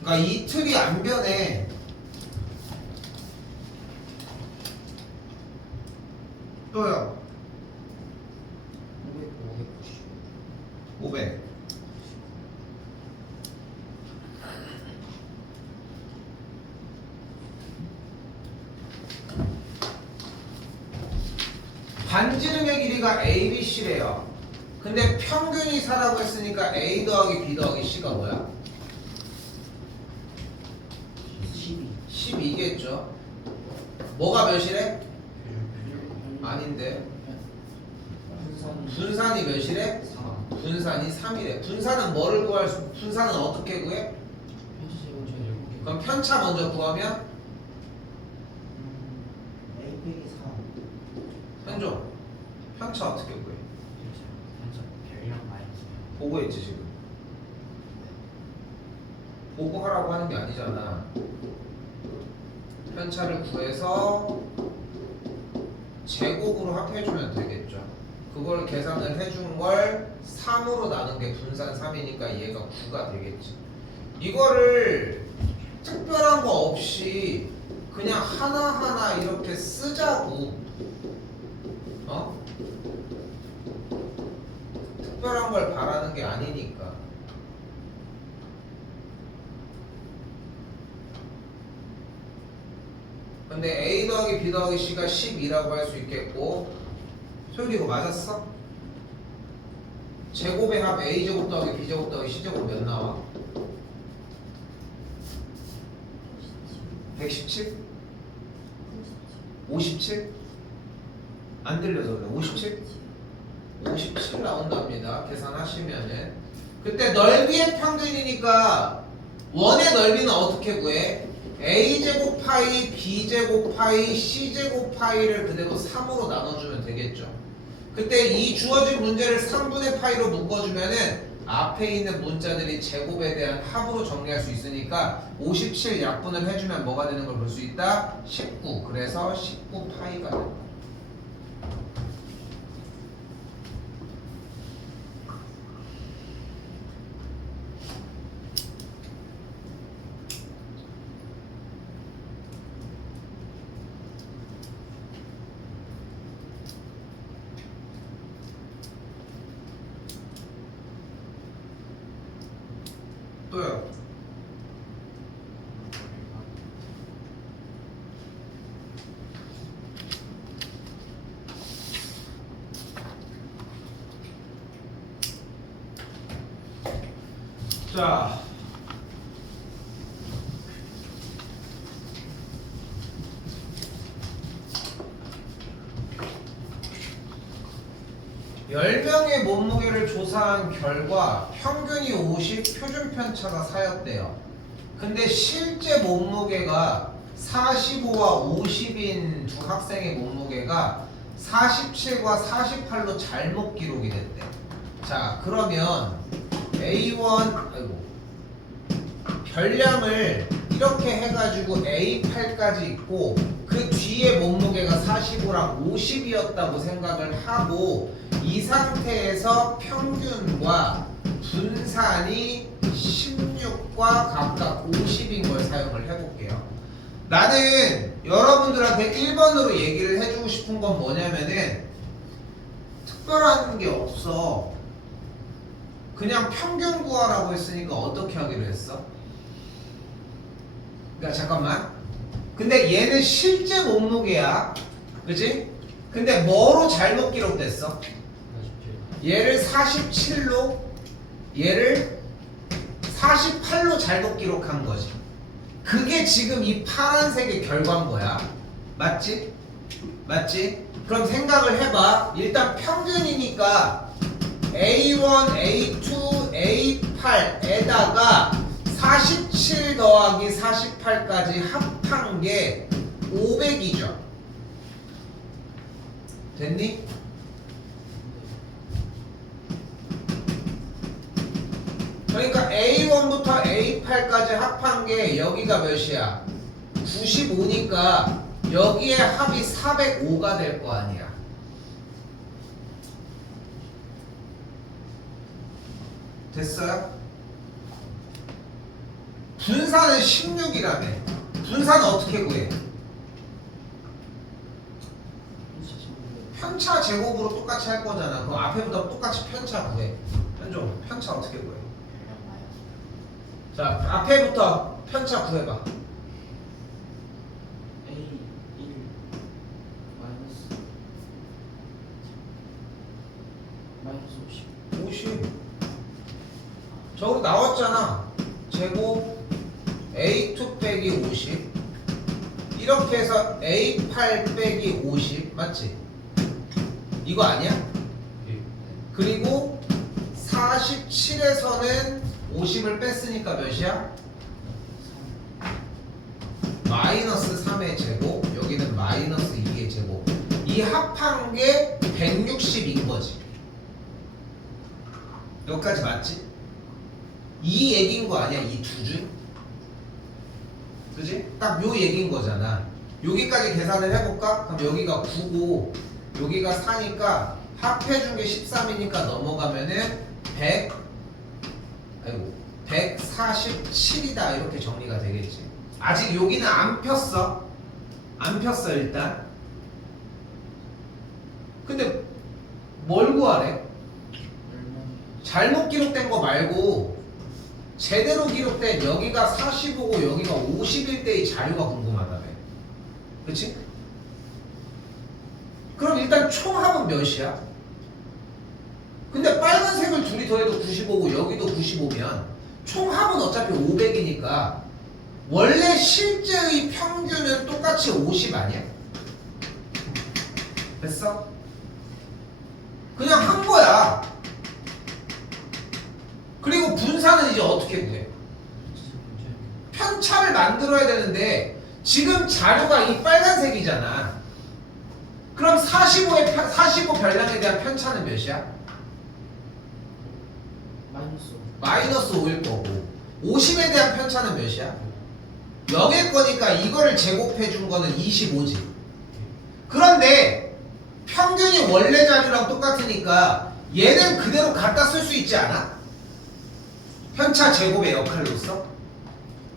그러니까 이 틀이 안 변해. 또요. 500. 반지름의 길이가 A, B, C래요. 근데 평균이 4라고 했으니까 A 더하기 B 더하기 C가 뭐야? 12 12겠죠. 뭐가 몇이래? 아닌데. 분산 분산이 몇이래? 4 분산이 3이래. 분산은 뭐를 구할 수? 분산은 어떻게 구해? 편차 제곱 제곱 그럼 편차 먼저 구하면 A 빼기 4 현종 편차 어떻게 구해? 편차 별이랑 마이너스 보고했지 지금. 보고하라고 하는 게 아니잖아. 편차를 구해서 제곱으로 합해주면 되겠죠. 그걸 계산을 해준 걸 3으로 나눈 게 분산 3이니까 얘가 9가 되겠지. 이거를 특별한 거 없이 그냥 하나하나 이렇게 쓰자고. 어? 특별한 걸 바라는 게 아니니까. 근데 A 더하기 B 더하기 C가 12라고 할 수 있겠고, 소율이 이거 맞았어? 제곱의 합 A제곱 더하기 B제곱 더하기 C제곱 몇 나와? 117? 57? 안 들려서 그래. 57? 57 나온답니다. 계산하시면은. 그때 넓이의 평균이니까 원의 넓이는 어떻게 구해? A제곱 파이, B제곱 파이, C제곱 파이를 그대로 3으로 나눠주면 되겠죠. 그때 이 주어진 문제를 3분의 파이로 묶어주면은 앞에 있는 문자들이 제곱에 대한 합으로 정리할 수 있으니까 57 약분을 해주면 뭐가 되는 걸 볼 수 있다? 19. 그래서 19 파이가 된다. 또요. 자, 열 명의 몸무게를 조사한 결과 평균이 50, 표준 편차가 4였대요. 근데 실제 몸무게가 45와 50인 두 학생의 몸무게가 47과 48로 잘못 기록이 됐대. 자, 그러면 A1, 아이고, 별량을 이렇게 해가지고 A8까지 있고 그 뒤에 몸무게가 45랑 50이었다고 생각을 하고 이 상태에서 평균과 분산이 16과 각각 50인 걸 사용을 해볼게요. 나는 여러분들한테 1번으로 얘기를 해주고 싶은 건 뭐냐면은 특별한 게 없어. 그냥 평균 구하라고 했으니까 어떻게 하기로 했어? 그러니까 잠깐만. 근데 얘는 실제 몸무게야. 그치? 근데 뭐로 잘못 기록됐어? 얘를 47로 얘를 48로 잘못 기록한 거지. 그게 지금 이 파란색의 결과인 거야. 맞지? 맞지? 그럼 생각을 해봐. 일단 평균이니까 A1, A2, A8에다가 47 더하기 48까지 합한 게 500이죠. 됐니? 그러니까 A1부터 A8까지 합한 게 여기가 몇이야? 95니까 여기에 합이 405가 될 거 아니야. 됐어요? 분산은 16이라며. 분산은 어떻게 구해? 편차 제곱으로 똑같이 할 거잖아. 그럼 앞에부터 똑같이 편차 구해. 현종, 편차 어떻게 구해? 별이랑 마이너스 자, 앞에부터 편차 구해봐. A 1 마이너스 50 50. 저거 나왔잖아. 제곱 A2 빼기 50 이렇게 해서 A8 빼기 50 맞지? 이거 아니야? 예. 그리고 47에서는 50을 뺐으니까 몇이야? 마이너스 3의 제곱, 여기는 마이너스 2의 제곱. 이 합한 게 160인 거지. 여기까지 맞지? 이 얘기인 거 아니야? 이 두 줄? 그지? 딱 요 얘기인 거잖아. 여기까지 계산을 해볼까? 그럼 여기가 9고 여기가 4니까 합해준 게 13이니까 넘어가면은 147이다 이렇게 정리가 되겠지. 아직 여기는 안 폈어. 안 폈어 일단. 근데 뭘 구하래? 얼마? 잘못 기록된 거 말고 제대로 기록된 여기가 45고 여기가 50일 때의 자료가 궁금하다며. 그치? 그럼 일단 총합은 몇이야? 근데 빨간색을 둘이 더해도 95고 여기도 95면 총합은 어차피 500이니까 원래 실제의 평균은 똑같이 50 아니야? 됐어? 그냥 한 거야. 그리고 분산은 이제 어떻게 구해? 편차를 만들어야 되는데 지금 자료가 이 빨간색이잖아. 그럼 45 별량에 대한 편차는 몇이야? 마이너스 5일 거고 50에 대한 편차는 몇이야? 0일 거니까 이거를 제곱해 준 거는 25지. 그런데 평균이 원래 자료랑 똑같으니까 얘는 그대로 갖다 쓸 수 있지 않아? 편차 제곱의 역할로서?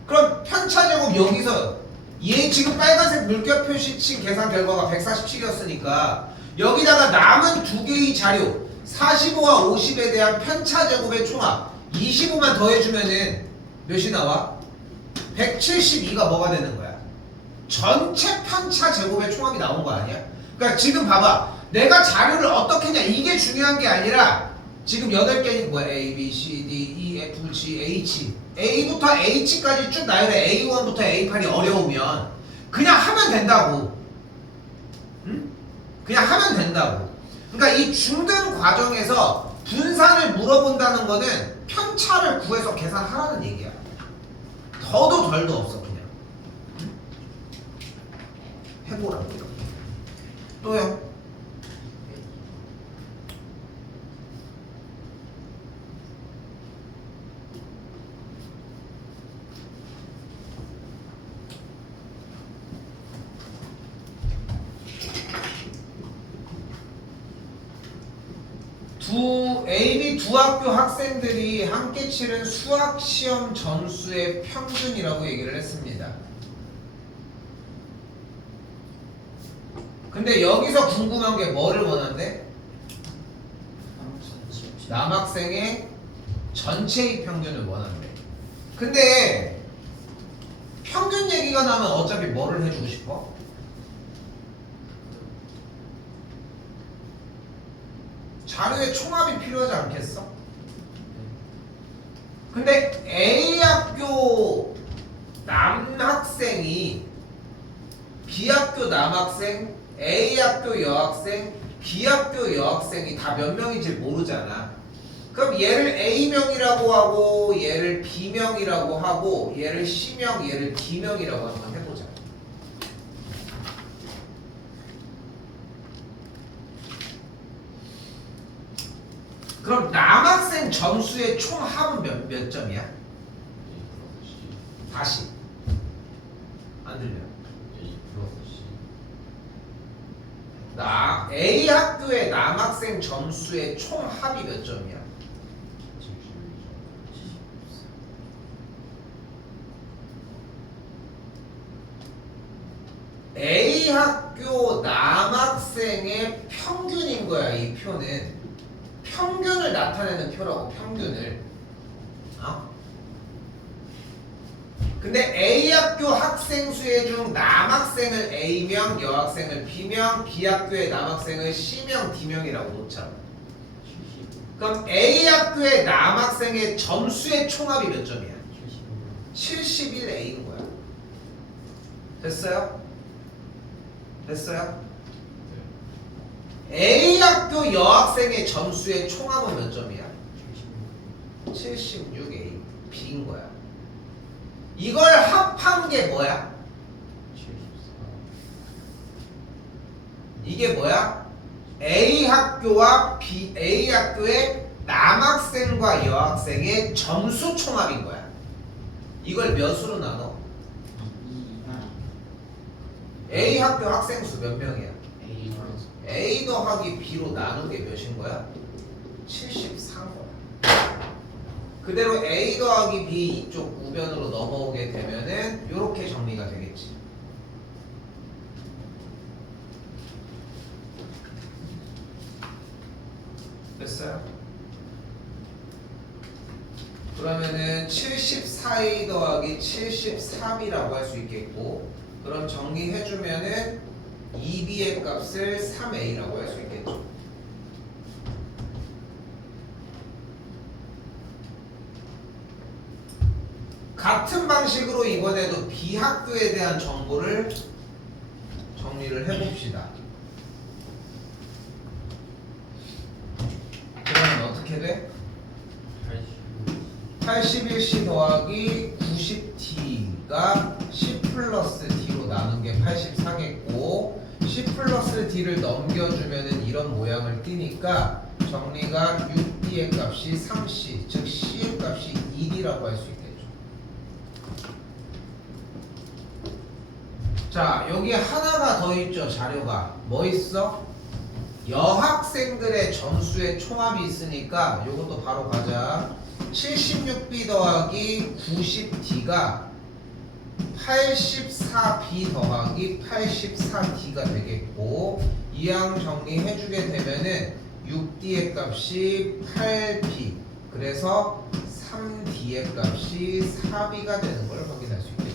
그럼 편차 제곱 여기서 얘 지금 빨간색 물결 표시친 계산 결과가 147이었으니까 여기다가 남은 두 개의 자료 45와 50에 대한 편차 제곱의 총합 25만 더해주면은 몇이 나와? 172가 뭐가 되는 거야? 전체 편차 제곱의 총합이 나온 거 아니야? 그러니까 지금 봐봐. 내가 자료를 어떻게 했냐 이게 중요한 게 아니라 지금 8개니 뭐야? A, B, C, D, E, F, G, H A부터 H까지 쭉 나열해. A1부터 A8이 어려우면 그냥 하면 된다고. 응? 그냥 하면 된다고. 그러니까 이 중등 과정에서 분산을 물어본다는 거는 편차를 구해서 계산하라는 얘기야. 더도 덜도 없어 그냥. 응? 해보라고 이렇게. 또요? A, B 두 학교 학생들이 함께 치른 수학 시험 점수의 평균이라고 얘기를 했습니다. 근데 여기서 궁금한 게 뭐를 원한대? 남학생의 전체의 평균을 원한대. 근데 평균 얘기가 나면 어차피 뭐를 해주고 싶어? 자료의 총합이 필요하지 않겠어? 근데 A학교 남학생이 B학교 남학생, A학교 여학생, B학교 여학생이 다 몇 명인지 모르잖아. 그럼 얘를 A명이라고 하고 얘를 B명이라고 하고 얘를 C명, 얘를 D명이라고 한번 해보자. 그럼 남학생 점수의 총합은 몇 점이야? 다시 안 들려. A학교의 남학생 점수의 총합이 몇 점이야? A학교 남학생의 평균인 거야. 이 표는 평균을 나타내는 표라고. 평균을. 근데 A학교 학생 수의 중 남학생을 A명, 여학생을 B명, B학교의 남학생을 C명, D명이라고 놓자. 그럼 A학교의 남학생의 점수의 총합이 몇 점이야? 71A인 거야. 됐어요? 됐어요? A학교 학교 여학생의 점수의 총합은 몇 점이야? 76A B인 거야. 이걸 합한 게 뭐야? 74. 이게 뭐야? A 학교와 A 학교의 남학생과 여학생의 점수 총합인 거야. 이걸 몇으로 나눠? 2가 A 학교 학생 수 몇 명이야? A 플러스 A 더하기 B로 나눈 게 몇인 거야? 74인 거야. 그대로 A 더하기 B 이쪽 우변으로 넘어오게 되면은 이렇게 정리가 되겠지. 됐어요? 그러면은 74A 더하기 73이라고 할 수 있겠고, 그럼 정리해주면은 2B의 값을 3A라고 할 수 있겠죠. 같은 방식으로 이번에도 B 학교에 대한 정보를 정리를 해봅시다. 그러면 어떻게 돼? 81C 더하기 90D가 10 플러스 D로 나눈 게 84겠고, 10 플러스 D를 넘겨주면은 이런 모양을 띠니까 정리가 6D의 값이 3C, 즉 C의 값이 2D라고 할 수 있겠죠. 자, 여기 하나가 더 있죠. 자료가 뭐 있어? 여학생들의 점수의 총합이 있으니까 요것도 바로 가자. 76B 더하기 90D가 84B 더하기 84D가 되겠고, 이항 정리해주게 되면은 6D의 값이 8B, 그래서 3D의 값이 4B가 되는 걸 확인할 수 있겠죠.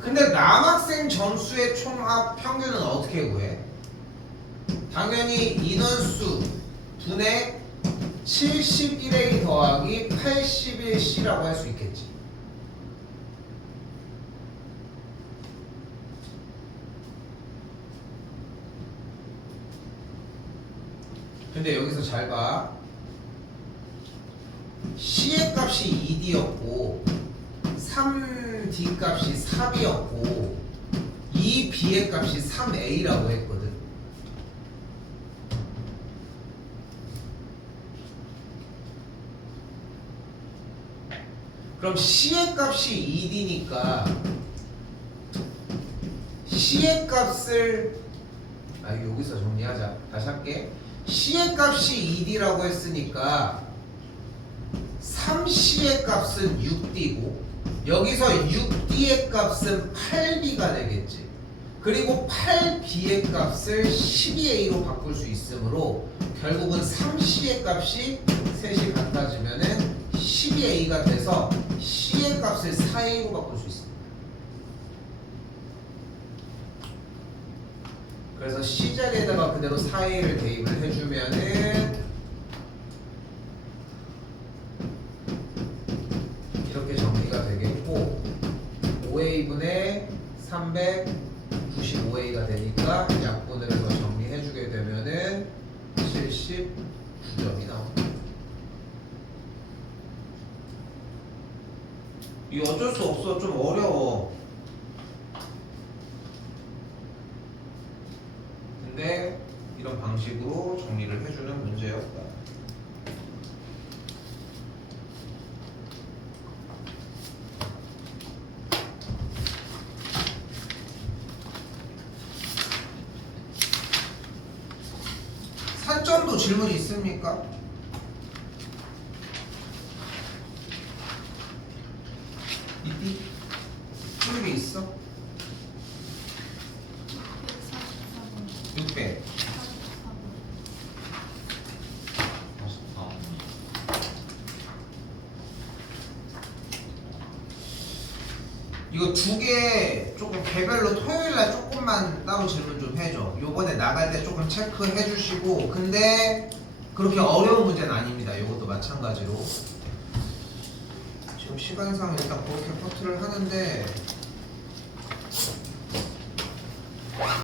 근데 남학생 점수의 총합 평균은 어떻게 구해? 당연히 인원수 분의 71A 더하기 81C라고 할 수 있겠지. 근데 여기서 잘 봐. C의 값이 2D였고 3D 값이 4B였고 2B의 값이 3A라고 했거든. 그럼 C의 값이 2D니까 C의 값을 여기서 정리하자. 다시 할게. C의 값이 2D라고 했으니까 3C의 값은 6D고 여기서 6D의 값은 8B가 되겠지. 그리고 8B의 값을 12A로 바꿀 수 있으므로 결국은 3C의 값이 셋이 같아지면은 12A가 돼서 C의 값을 4A로 바꿀 수 있습니다. 그래서 C 자리에다가 그대로 4A를 대입을 해주면은 이렇게 정리가 되겠고 5A분의 395A가 되니까 약분을 해서 정리해주게 되면은 79점이 나옵니다. 이거 어쩔 수 없어. 좀 어려워. 근데 이런 방식으로 정리를 해주는 문제였다. 산점도 질문 있습니까? 있디? 푸는 게 있어? 600. 이거 두 개 조금 개별로 토요일날 조금만 따로 질문 좀 해줘. 요번에 나갈 때 조금 체크해 주시고, 근데 그렇게 어려운 문제는 아닙니다. 이것도 마찬가지로 지금 시간상 일단 그렇게 커트를 하는데